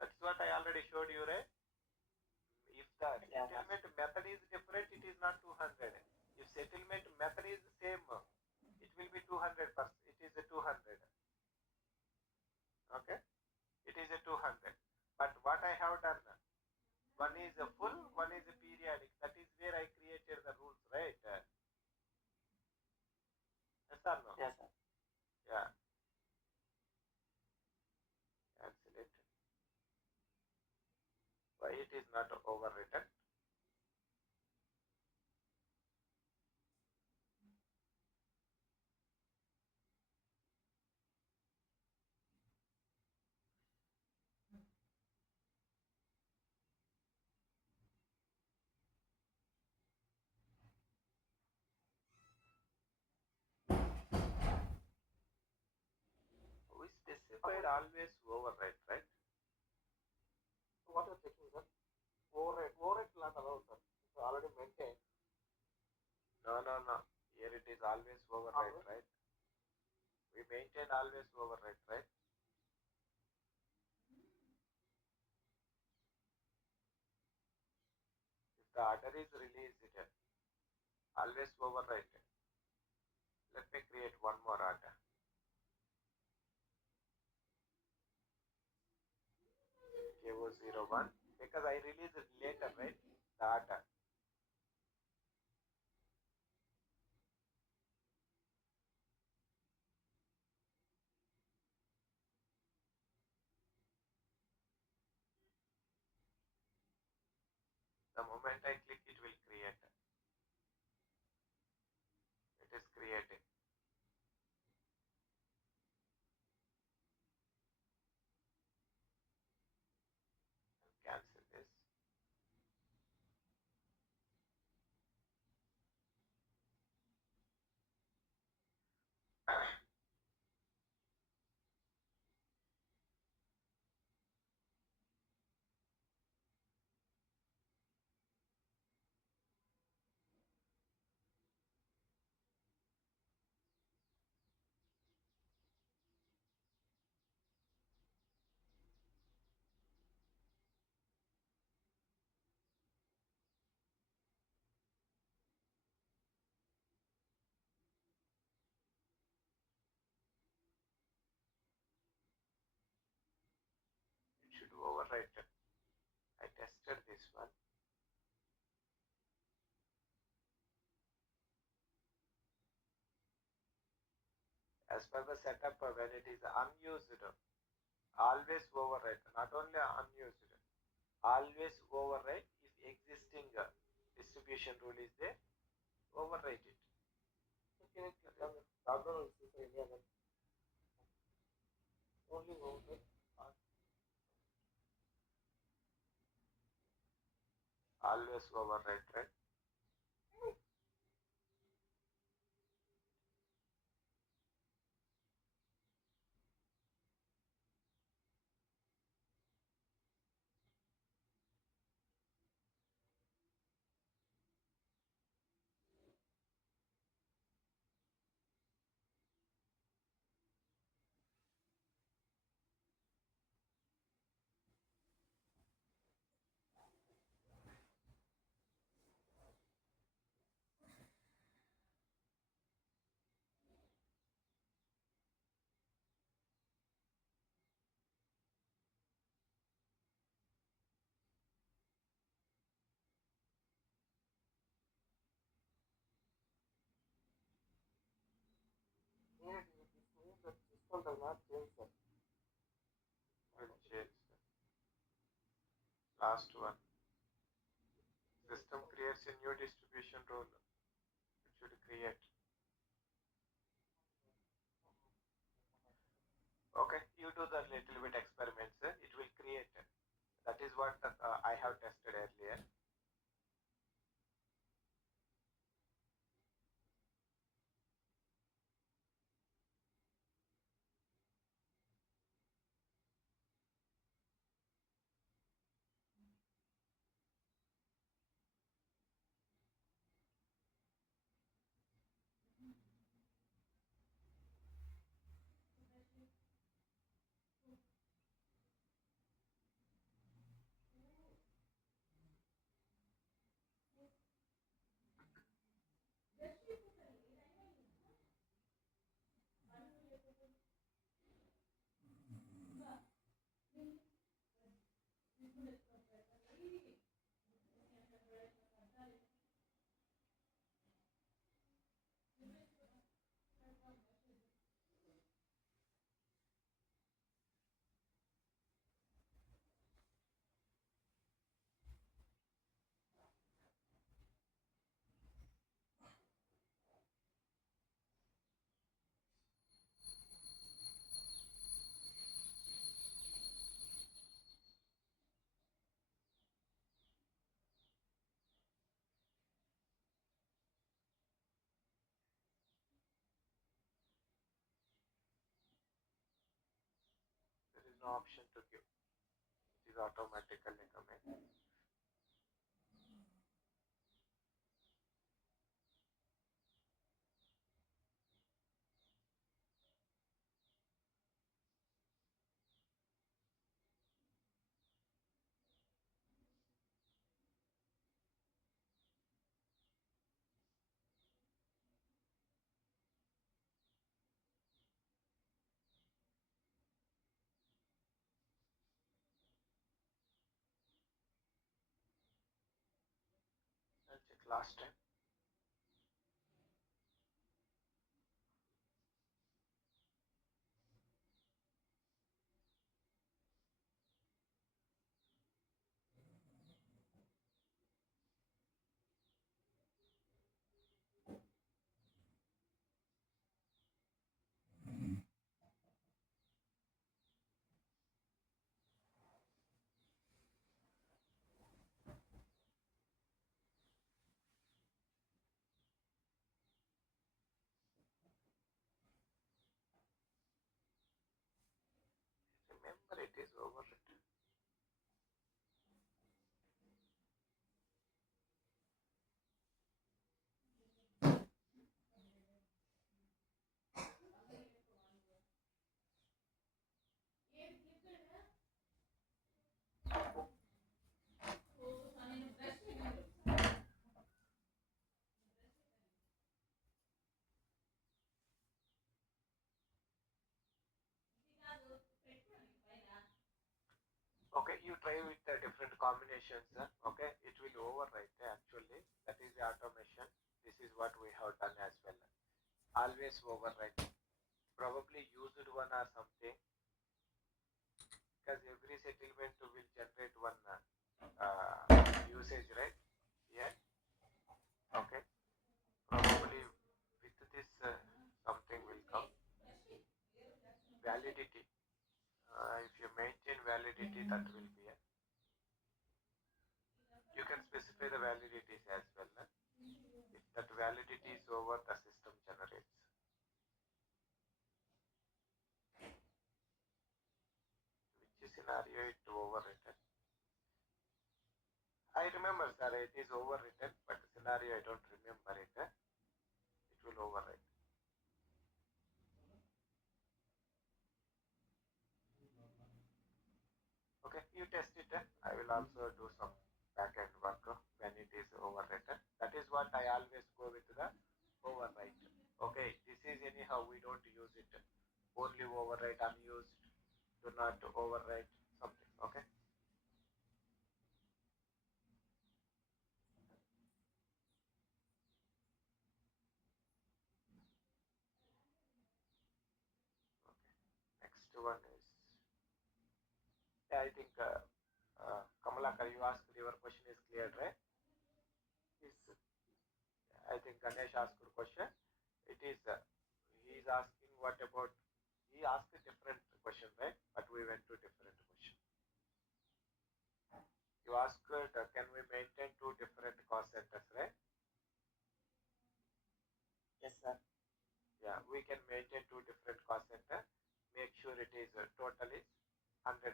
That's what I already showed you, right? If the settlement method is different, it is not 200. If settlement method is the same, it will be 200%. It is a 200. Okay? It is a 200. But what I have done, one is a full, one is a periodic. That is where I created the rules, right? Yes or no? Yes, sir. Yeah. Cancel it. Why it is not overwritten? We specified always overwrite, right? So what you're checking, sir? Override not allowed, sir. It's already maintained. No. Here it is always overwrite, Always? right? We maintain always overwrite, right? If the order is released, always overwrite. Let me create one more order. KO01 because I release it later, right? The order. The moment I click, it will create. It is creating. Cancel this. It should overwrite. I tested this one. As per the setup, when it is unused, always overwrite. Not only unused, always overwrite. If existing distribution rule is there, overwrite it. So can you click on the background will see for any other? Only override. Always overwrite, right? Here it is. This means that this one does not change, sir. Will change. Last one. System creates a new distribution rule. It should create. Okay, you do the little bit experiments. It will create. That is what I have tested earlier. option to give, which is automatically coming. I'll check last time. Remember, it is overwritten. Okay, you try with the different combinations. Okay, it will overwrite actually. That is the automation. This is what we have done as well. Always overwrite. Probably used one or something, because every settlement will generate one usage, right? Yeah. Okay. Probably with this something will come. Validity. If you maintain validity, that will be a. You can specify the validities as well. If that validity is over, the system generates. Which scenario it overwritten? I remember, sir, it is overwritten, but scenario I don't remember it. It will overwrite. Okay, you test it. I will also do some back-end work when it is overwritten. That is what I always go with the overwrite. Okay, this is anyhow we don't use it. Only overwrite unused. Do not overwrite something. Okay. Next one is. Yeah, I think Kamalakar, you asked your question is clear, right? Is I think Ganesh asked a question. It is he is asking what about he asked a different question, right? But we went to different question. You asked can we maintain two different cost centers, right? Yes, sir. Yeah, we can maintain two different cost center. Make sure it is total is 100%,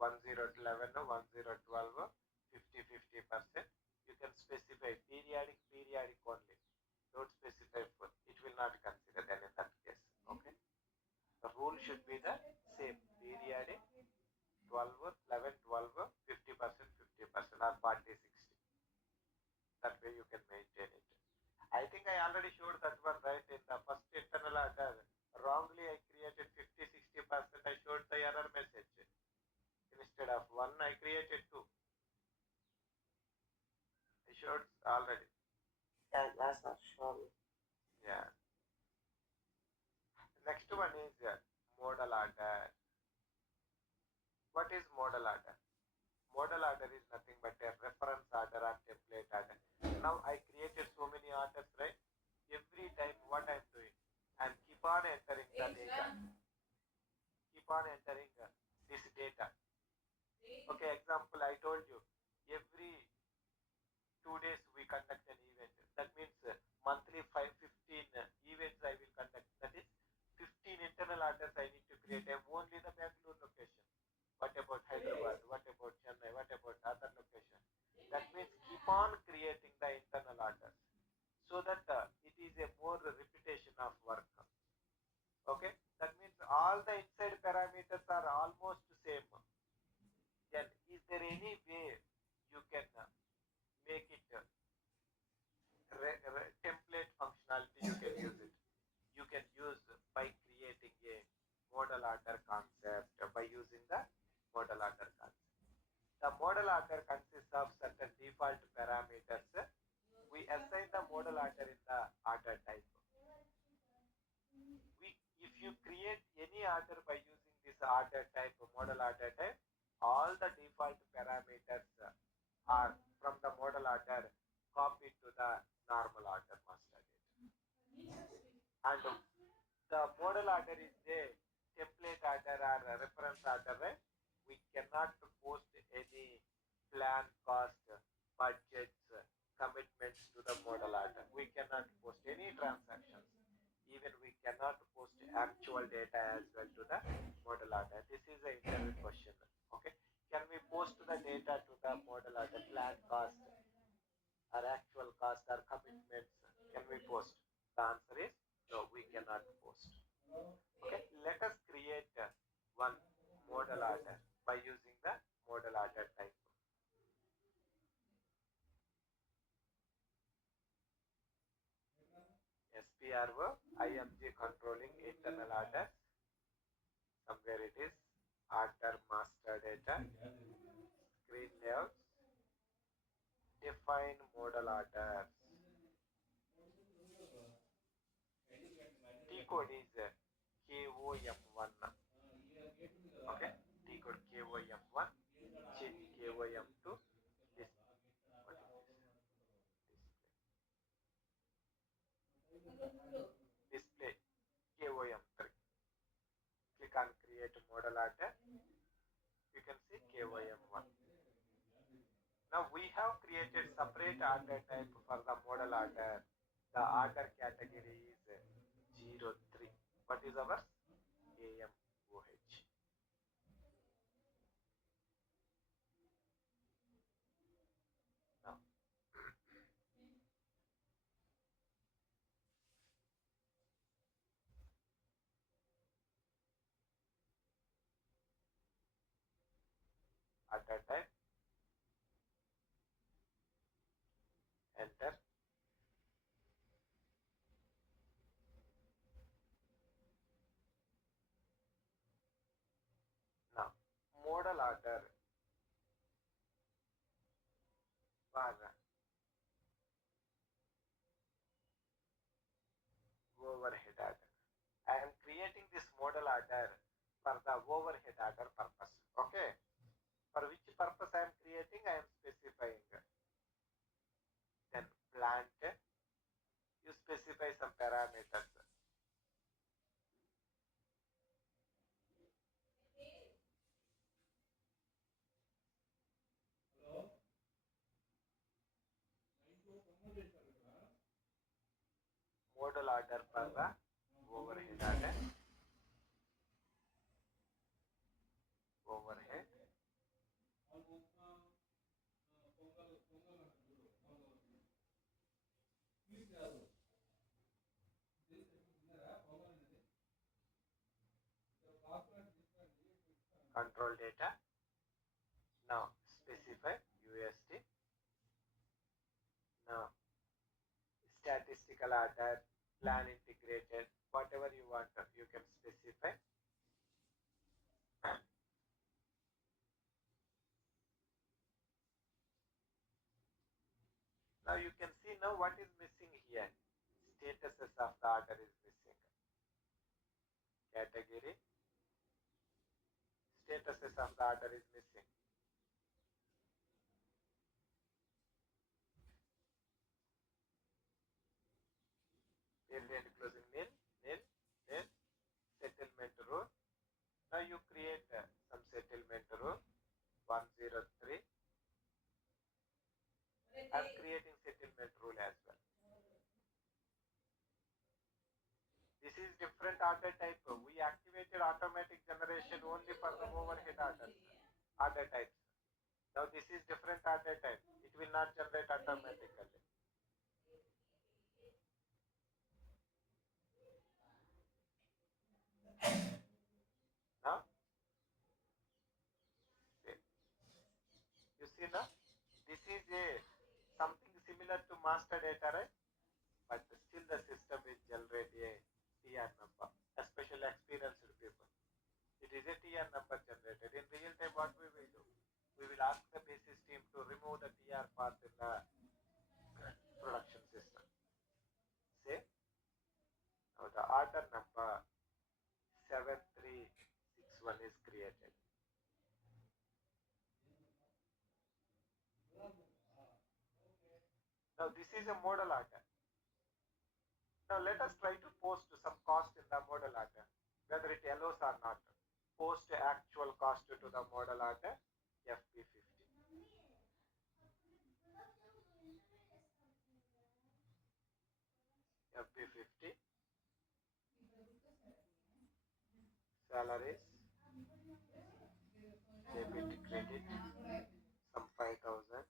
1011, 1012, 50%. You can specify periodic only. Don't specify full. It will not consider then in that case. Okay. The rule should be the same. Periodic 12, 11, 12, 50%, 50% or 40, 60. That way you can maintain it. I think I already showed that one, right? In the first internal order, wrongly I created 50, 60%. I showed the error message. Instead of one, I created two. I showed already. Yeah, yes, sir. Surely. Yeah. Next one is modal order. What is modal order? Modal order is nothing but a reference order or template order. Now I created so many orders, right? Every time what I'm doing, I'm keep on entering the data. Keep on entering this data. Okay, example, I told you, every 2 days we conduct an event. That means monthly 15 events I will conduct. That is 15 in internal address I need to create only the Bangalore location. What about Hyderabad? What about Chennai? What about other location? That means keep on creating the internal address so that it is a more repetition of work. Okay, that means all the inside parameters are almost same. Then is there any way you can make it template functionality? You can use it. You can use by creating a model order concept by using the model order concept. The model order consists of certain default parameters. We assign the model order in the order type. If you create any order by using this order type, model order type, all the default parameters are from the model order copied to the normal order master data. And the model order is a template order or a reference order, right? We cannot post any plan, cost, budgets, commitments to the model order. We cannot post any transactions. Even we cannot post actual data as well to the model order. This is an interview question. Okay, can we post the data to the model order, plan, cost, or actual cost or commitments? Can we post? The answer is no, we cannot post. Okay, let us create one model order by using the model order type. SPRO, IMG controlling internal order. Somewhere it is order master data, screen layouts, define model order. T code is KOM1. Okay, T code KOM1, change KOM to this. What is this? Display KOM3. Click on create model order. You can see KOM1. Now we have created separate order type for the model order. The order category is 03. What is ours? AMOH. Now order type, enter. Now model order for overhead order. I am creating this model order for the overhead order purpose. Okay. For which purpose I am creating, I am specifying. Then plant, you specify some parameters. Model order for the overhead order. Overhead. Control data. Now specify USD. Now statistical order, plan integrated, whatever you want, you can specify. Now you can see now what is missing here. Statuses of the order is missing. Category. Statuses of the order is missing. Period closing nil, nil, nil. Settlement row. Now you create some settlement row. 103. I'm creating settlement rule as well. This is different order type. We activated automatic generation only for the overhead order types. Now this is different order type. It will not generate automatically. Now, you see now, this is a something similar to master data, right? But still the system will generate a TR number, especially experienced people. It is a TR number generated. In real time, what we will do? We will ask the basis team to remove the TR path in the production system. Say, now the order number 7361 is created. Now this is a model order. Now let us try to post some cost in the model order, whether it allows or not. Post actual cost to the model order FP50. FP50 salaries, debit, credit, some 5,000.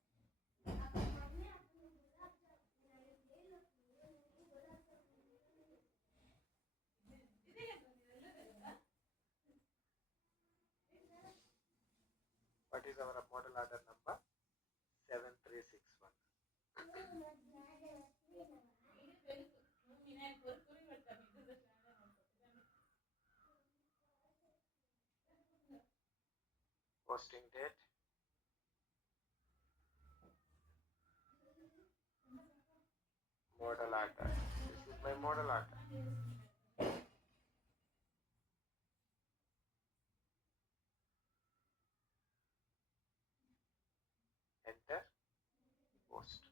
What is our model order number? 7361. Posting date, model order. This is my model order. Enter, post.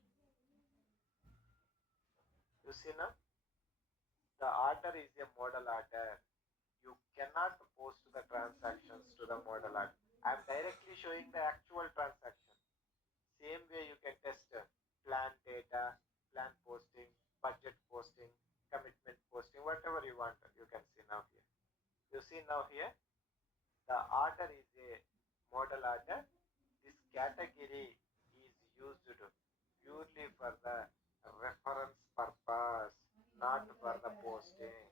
You see now, the order is a model order. You cannot post the transactions to the model order. I am directly showing the actual transaction. Same way you can test plan data, plan posting, budget posting, commitment posting, whatever you want, you can see now here. You see now here, the order is a model order. This category is used purely for the reference purpose, not for the posting.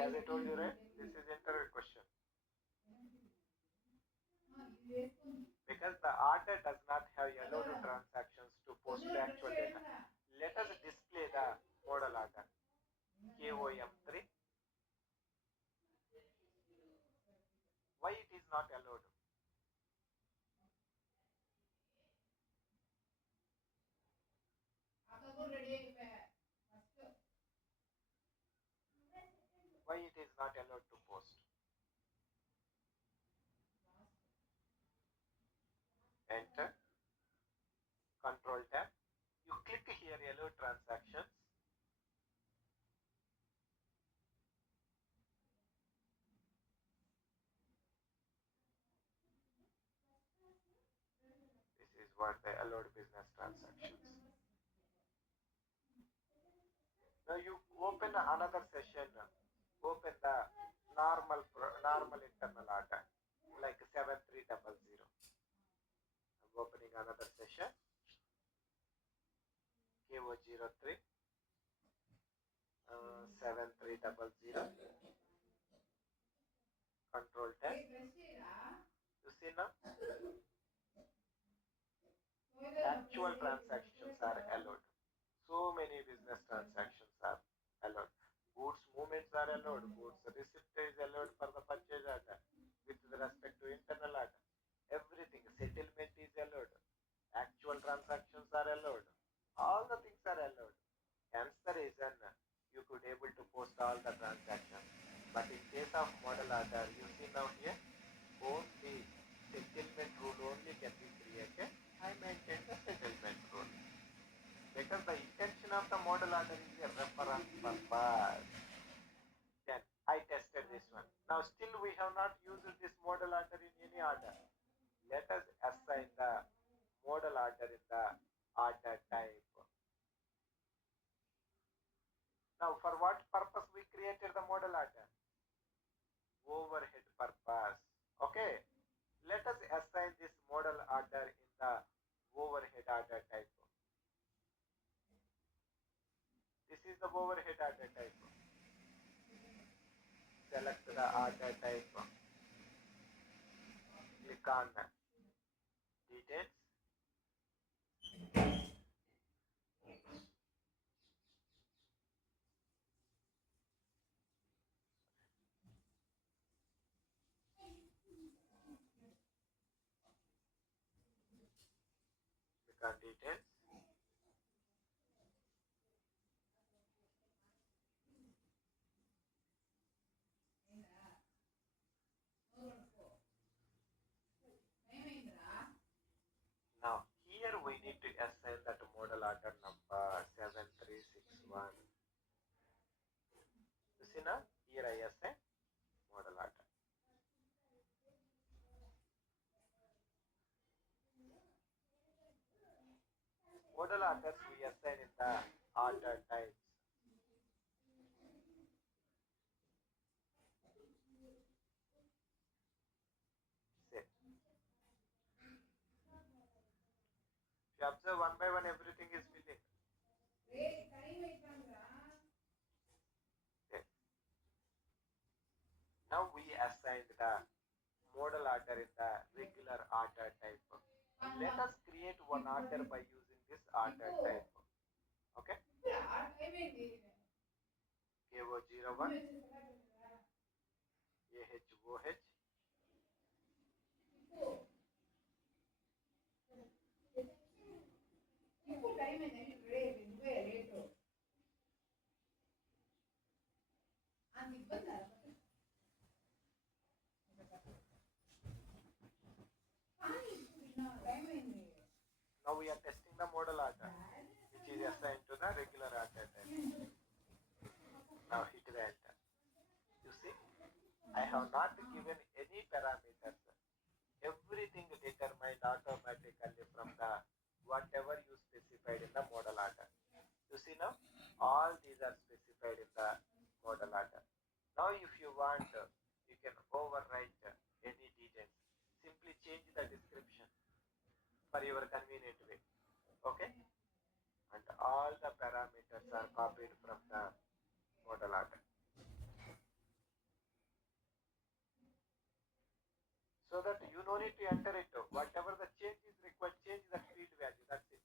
As I told you, right? This is interview question. Because the order does not have allowed transactions to post the actual data. Let us display the model order. KOM3. Why it is not allowed? Why it is not allowed to post? Enter. Control tab. You click here allow transactions. This is what the allowed business transactions. Now you open another session. Open the normal internal order like 7300. I'm opening another session. KO03 7300. Control tab. You see now? Actual transactions are allowed. So many business transactions are allowed. Goods movements are allowed. Goods receipt is allowed for the purchase order with respect to internal order. Everything. Settlement is allowed. Actual transactions are allowed. All the things are allowed. Hence the reason you could able to post all the transactions. But in case of model order, you see now here, only settlement rule only can be created. I maintain the settlement rule. Because the intention of the model order is a reference purpose. Then I tested this one. Now still we have not used this model order in any order. Let us assign the model order in the order type. Now, for what purpose we created the model order? Overhead purpose. Okay. Let us assign this model order in the overhead order type. This is the overhead order type. Select the order type. Click on details. Click on details. Now here we need to assign that model order number 7361. You see now, here I assign model order. Model orders we assign in the order types. Set. If you observe one by one, everything is filling. Set. Now we assigned the model order in the regular order type. Let us create one order by using this order type. Okay? KO01, AHOH, now we are testing the model order, which is assigned to the regular order type. Now hit the enter. You see, I have not given any parameters. Everything determined automatically from the whatever you specified in the model order. You see now, all these are specified in the model order. Now if you want, you can overwrite any details. Simply change the description for your convenient way. Okay? And all the parameters are copied from the model order. So that you no need to enter it. Whatever the change is required, change the field value. That's it.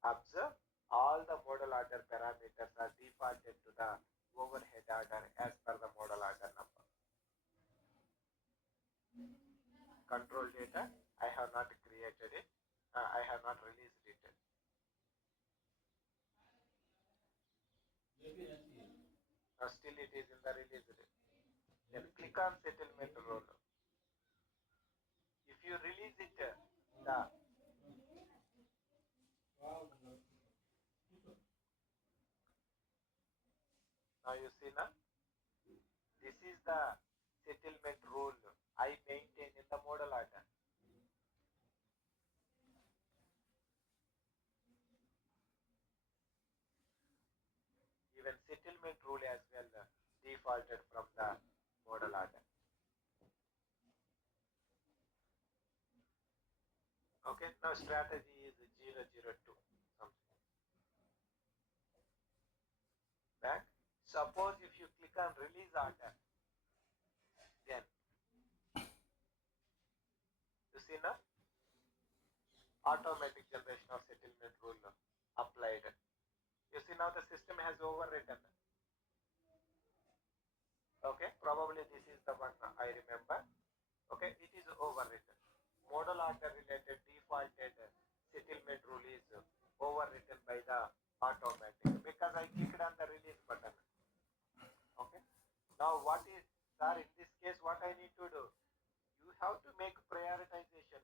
Observe, all the model order parameters are defaulted to the overhead order as per the model order number. Control data, I have not created it. I have not released it. Now still it is in the release list. Then click on settlement role. If you release it, the now you see now, this is the settlement rule I maintain in the model order. Even settlement rule as well defaulted from the model order. Okay, now strategy is 002 something. Back. Suppose if you click on release order, then you see now automatic generation of settlement rule applied. You see now the system has overwritten. Okay, probably this is the one I remember. Okay, it is overwritten. Model order related defaulted settlement rule is overwritten by the automatic because I clicked on the release button. Okay, now what is, sir, in this case what I need to do? You have to make prioritization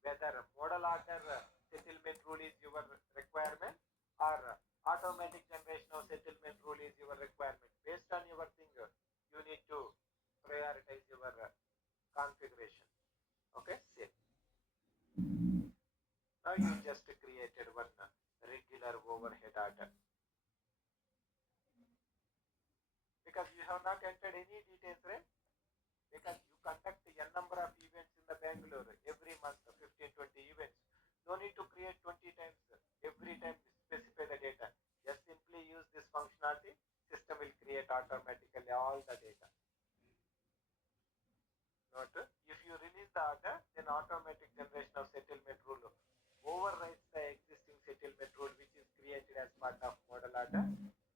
whether model order settlement rule is your requirement or automatic generation of settlement rule is your requirement. Based on your thing, you need to prioritize your configuration. Okay, save. Now you just created one regular overhead order because you have not entered any details, right? Because you conduct n number of events in the Bangalore every month, 15, 20 events. No need to create 20 times. Every time specify the data. Just simply use this functionality. System will create automatically all the data. Note, if you release the order, then automatic generation of settlement rule overrides the existing settlement rule which is created as part of model order.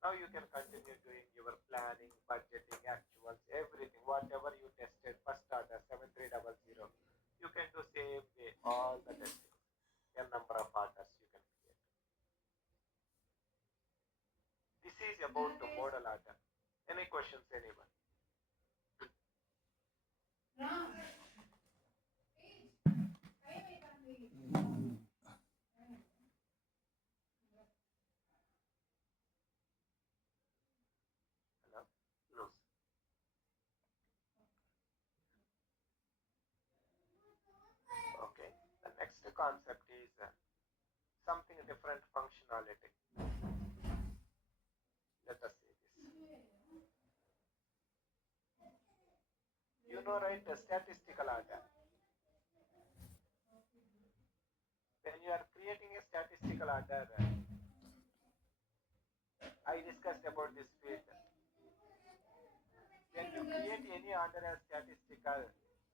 Now you can continue doing your planning, budgeting, actuals, everything, whatever you tested first order 7300. You can do same way all the testing. N number of orders you can create. This is about the model order. Any questions, anyone? Hello? No, Okay. The next concept is something different functionality. Let us see this. You know, right, the statistical order. When you are creating a statistical order, I discussed about this field. When you create any order as statistical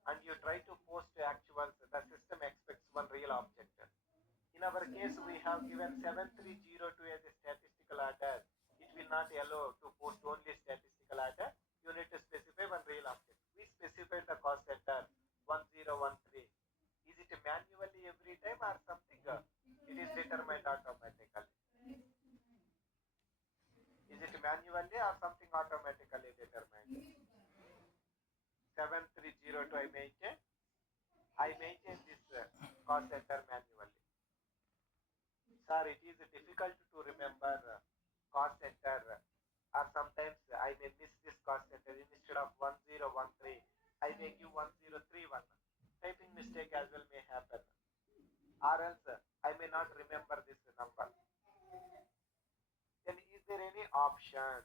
and you try to post actuals, the system expects one real object. In our case, we have given 7302 as a statistical order. It will not allow to post only statistical order. You need to specify one real object. We specified the cost center 1013. Is it manually every time or something? It is determined automatically. Is it manually or something automatically determined? 7302 I maintain this cost center manually. Sir, it is difficult to remember cost center or sometimes I may miss this cost center instead of 1013. I may give 1031. Typing mistake as well may happen. Or else I may not remember this number. Then is there any option?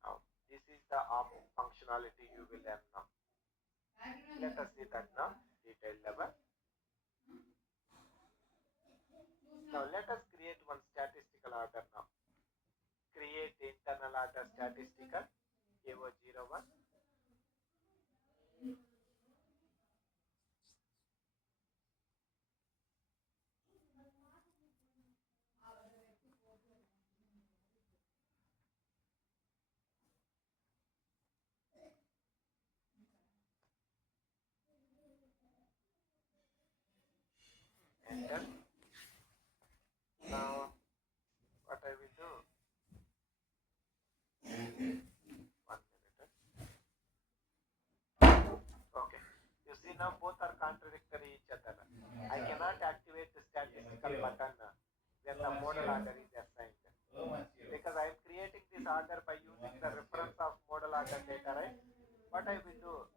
Now, this is the functionality you will learn now. Let us see that now, detail level. Now let us create one statistical order now. Create internal order statistical AO01. Enter. Now what I will do? 1 minute. Okay. You see now both are contradictory each other. I cannot activate the statistical button when the model order is assigned. Because I am creating this order by using the reference of model order data, right? What I will do?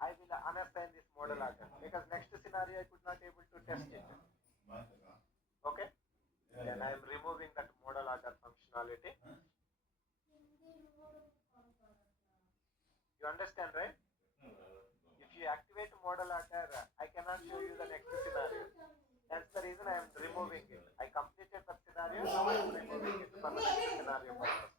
I will unassign this model order because next scenario I could not able to test it. Okay? Then I am removing that model order functionality. You understand, right? If you activate model order, I cannot show you the next scenario. That's the reason I am removing it. I completed the scenario, now I am removing it for the next scenario purpose.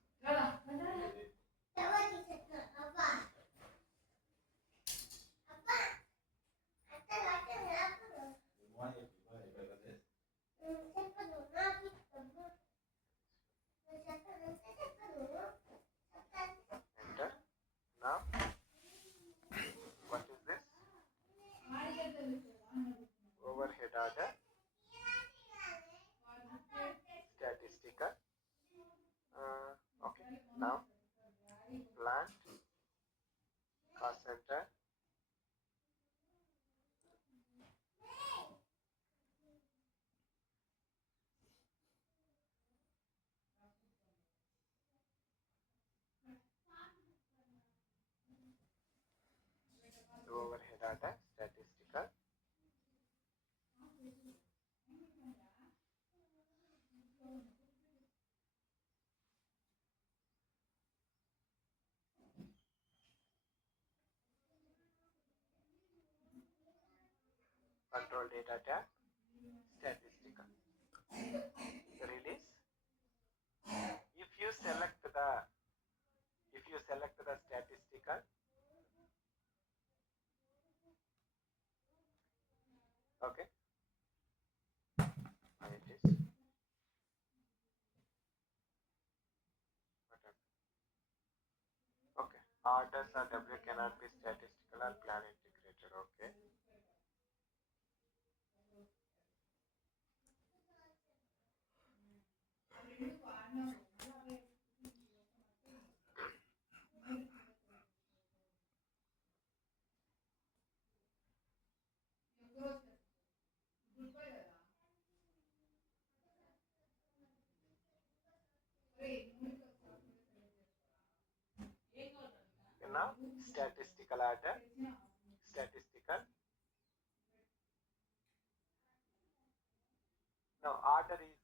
Enter. Now, what is this? Overhead order. Statistical. Okay. Now, plant. Cost center. Overhead order. Statistical. control data tab, statistical. Release. If you select the statistical, okay, it is. What happened? Okay, orders or W cannot be statistical or plan integrated. Okay. Now statistical order, statistical. Now order is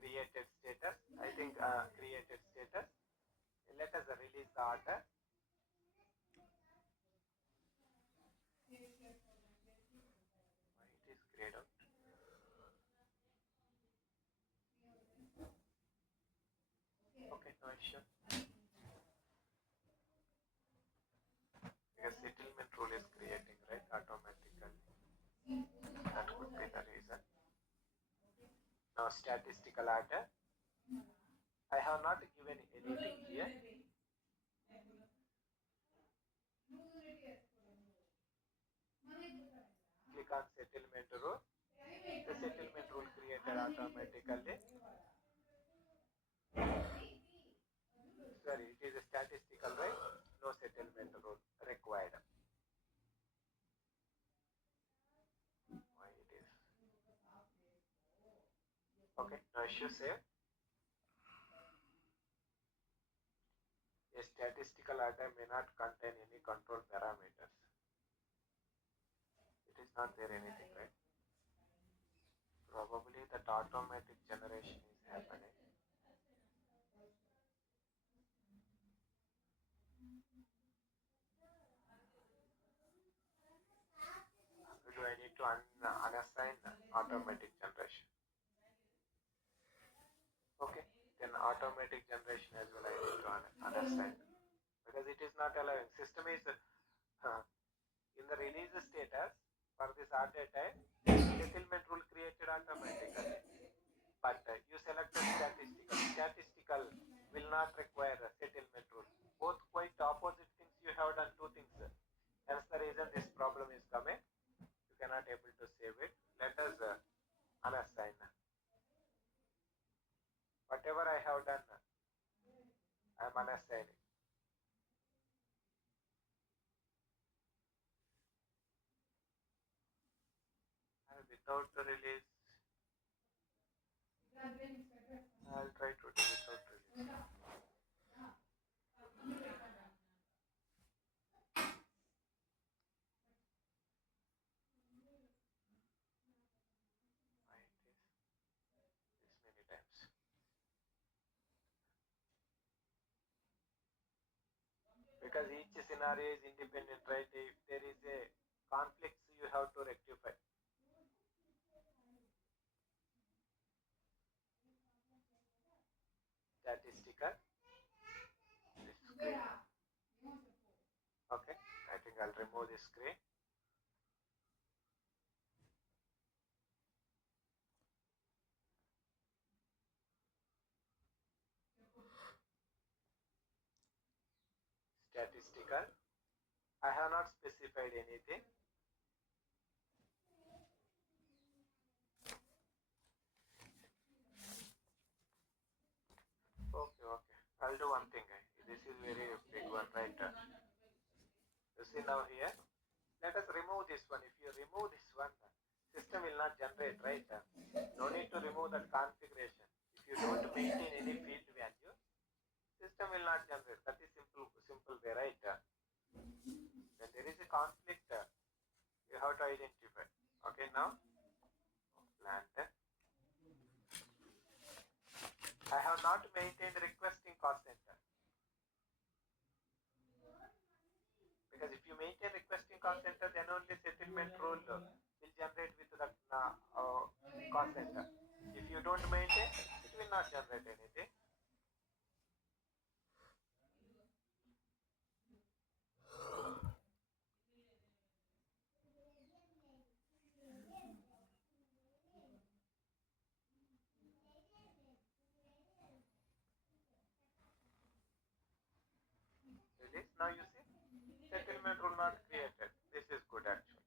created status. I think created status. Let us release the order. Why it is grayed out? Okay, no issue. Because settlement rule is creating, right, automatically. That could be the reason. Now statistical order. I have not given anything here. Click on settlement rule. The settlement rule created automatically. Sorry, it is a statistical, right? No settlement rule required. Why it is? Okay, no issue. Save. A statistical order may not contain any control parameters. It is not there anything, right? Probably that automatic generation is happening. Do I need to unassign automatic generation? Okay, then automatic generation as well I need to unassign, because it is not allowing. System is in the release status for this order type, settlement rule created automatically. But you selected statistical. Statistical will not require a settlement rule. Both quite opposite things you have done, two things. That's the reason this problem is coming. You cannot able to save it. Let us unassign. Whatever I have done, I am unassigning. And without the release, I'll try to do without release. Why it is this many times? Because each scenario is independent, right? If there is a conflict, you have to rectify. Statistical. This screen. Okay, I think I'll remove this screen. Statistical. I have not specified anything. Okay, okay. I'll do one thing. This is very big one, right? You see now here. Let us remove this one. If you remove this one, system will not generate, right? No need to remove that configuration. If you don't maintain any field value, system will not generate. That is simple way, right? When there is a conflict, you have to identify. Okay, now plant. I have not maintained requesting cost center, because if you maintain requesting cost center, then only settlement rule will generate with that cost center. If you don't maintain, it will not generate anything. Release. Now you see, settlement rule not created. This is good actually.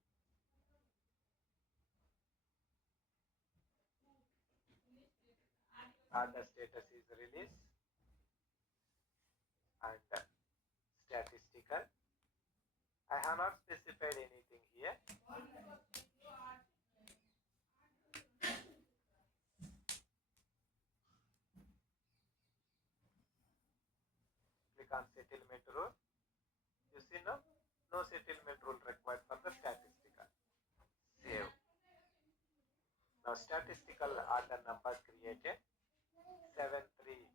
The status is release and statistical. I have not specified anything here. Click on settlement rule. You see now, no settlement rule required for the statistical. Save. Now statistical order number created 7308.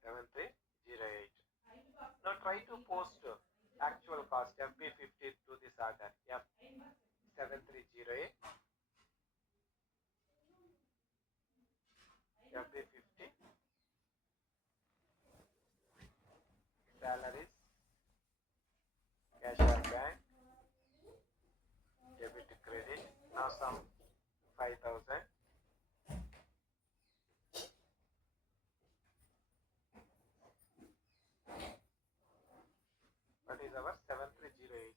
7308. Now try to post actual cost FB50 to this order F7308. FB50 salaries, cash or bank, debit credit. Now some 5000. What is our 7308?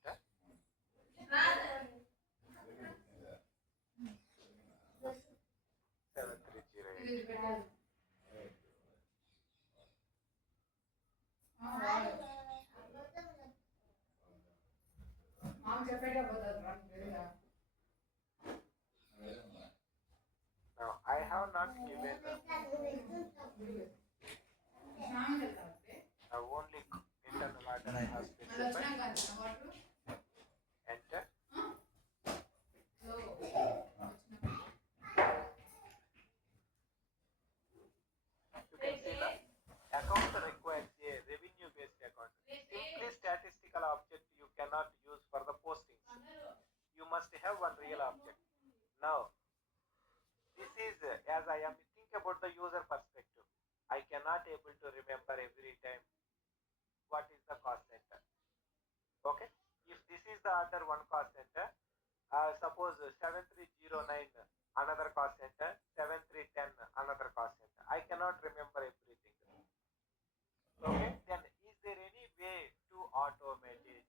7308. Now I have not given only internal order I have specified. Enter. You can see now account requires a revenue based account. Simply statistical object you cannot use for the postings. You must have one real object. Now this is as I am think about the user perspective. I cannot able to remember every time what is the cost center. Okay. If this is the order one cost center, suppose 7309 another cost center, 7310 another cost center. I cannot remember everything. Okay. Then is there any way to automate it?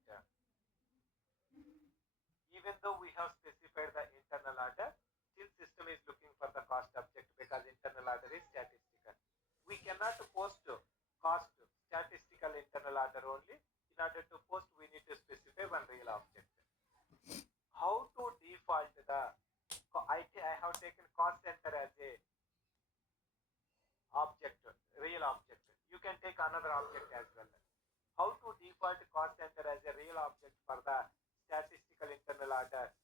Even though we have specified the internal order, still system is looking for the cost object because internal order is statistical. We cannot post cost statistical internal order only. In order to post, we need to specify one real object. How to default the I have taken cost center as a object, real object. You can take another object as well. How to default cost center as a real object for the statistical internal order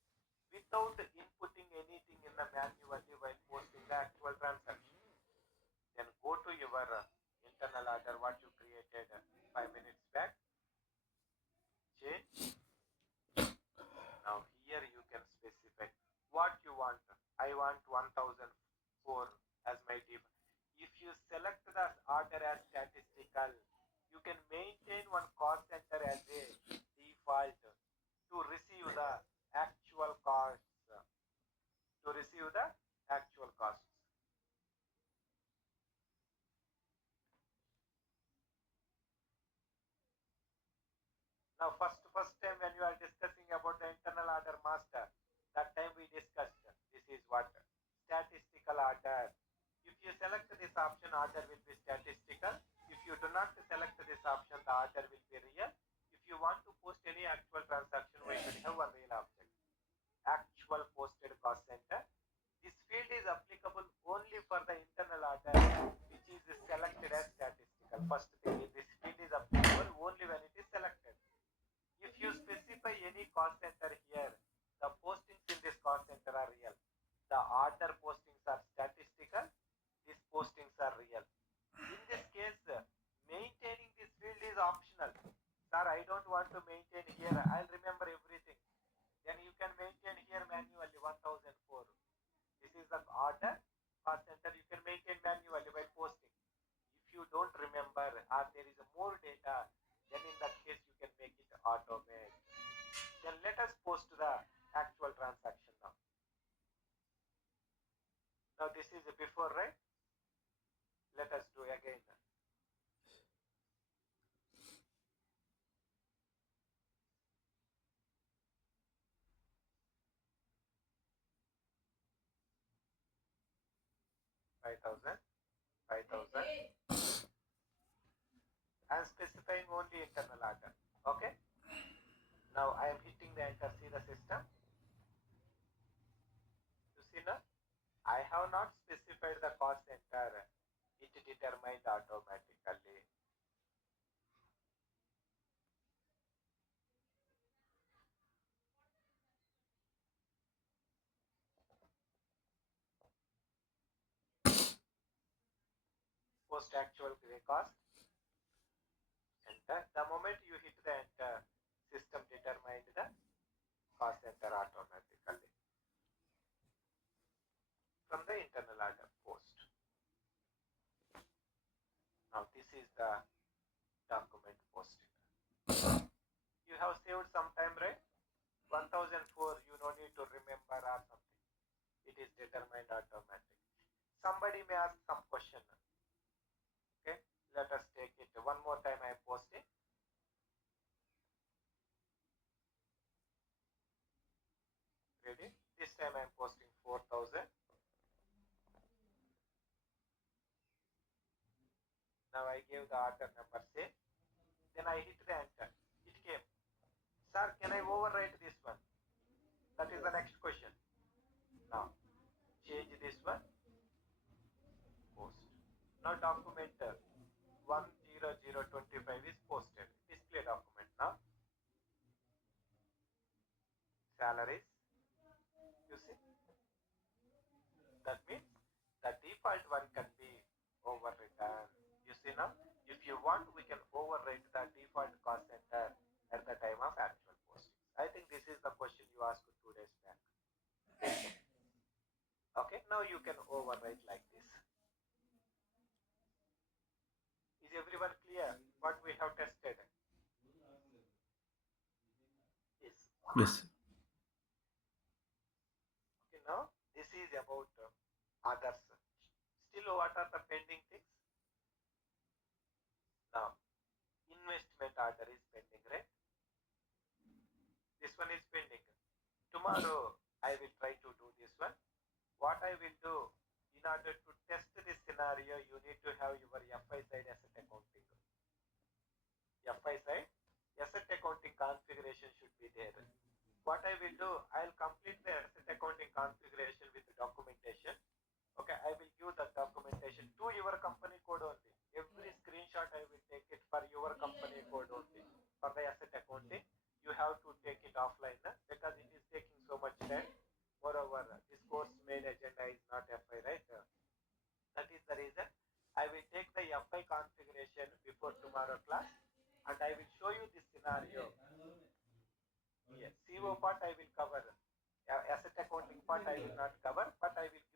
without inputting anything in the manually while posting the actual transaction. Then go to your internal order what you created 5 minutes back. Change. Now here you can specify what you want. I want 1004 as my default. If you select the order as statistical, you can maintain one cost center as a default to receive the actual costs. To receive the actual costs. Now first time when you are discussing about the internal order master, that time we discussed this is what statistical order. If you select this option, order will be statistical. If you do not select this option, the order will be real. If you want to post any actual transaction, we will have one real object. Actual posted cost center. This field is applicable only for the internal order which is selected as statistical. First thing, this field is applicable only when it is selected. If you specify any cost center here, the postings in this cost center are real. The order postings are statistical. These postings are real. In this case, maintaining this field is optional. don't want to maintain here, I'll remember everything. Then you can maintain here manually 1004. This is the order cost center you can maintain manually by posting. If you don't remember or there is a more data, then in that case you can make it automate. Then let us post the actual transaction now. Now this is before, right? Let us do again. 5,000, 5,000. I am specifying only internal order. Okay. Now I am hitting the enter. See the system. You see now? I have not specified the cost center. It determined automatically. Post actual cost. Enter. The moment you hit the enter, system determined the cost center automatically from the internal order post. Now this is the document posting. You have saved some time, right? 1004, you no need to remember or something. It is determined automatically. Somebody may ask some question. Okay, let us take it. One more time I am posting. Ready? This time I am posting 4,000. Now I gave the order number, say. Then I hit the enter. It came. Sir, can I overwrite this one? That is the next question. Now, change this one. Post. Now document 10025 is posted. Display document now. Salaries. You see? That means the default one can be overwritten. You see now? If you want, we can overwrite the default cost center at the time of actual posting. I think this is the question you asked 2 days back. Okay, now you can overwrite like this. Is everyone clear what we have tested? Yes. Yes. Okay, now this is about others. Still, what are the pending things? Now, investment order is pending, right? This one is pending. Tomorrow, I will try to do this one. What I will do, in order to test this scenario, you need to have your FI side asset accounting. FI side asset accounting configuration should be there. What I will do, I'll complete the asset accounting configuration with the documentation. Okay, I will give the documentation to your company code only. Every screenshot I will take it for your company code only. For the asset accounting, you have to take it offline because it is taking so much time. Moreover, this course main agenda is not FI, right? That is the reason I will take the FI configuration before tomorrow class and I will show you this scenario. Yes, CO part I will cover. Asset accounting part I will not cover, but I will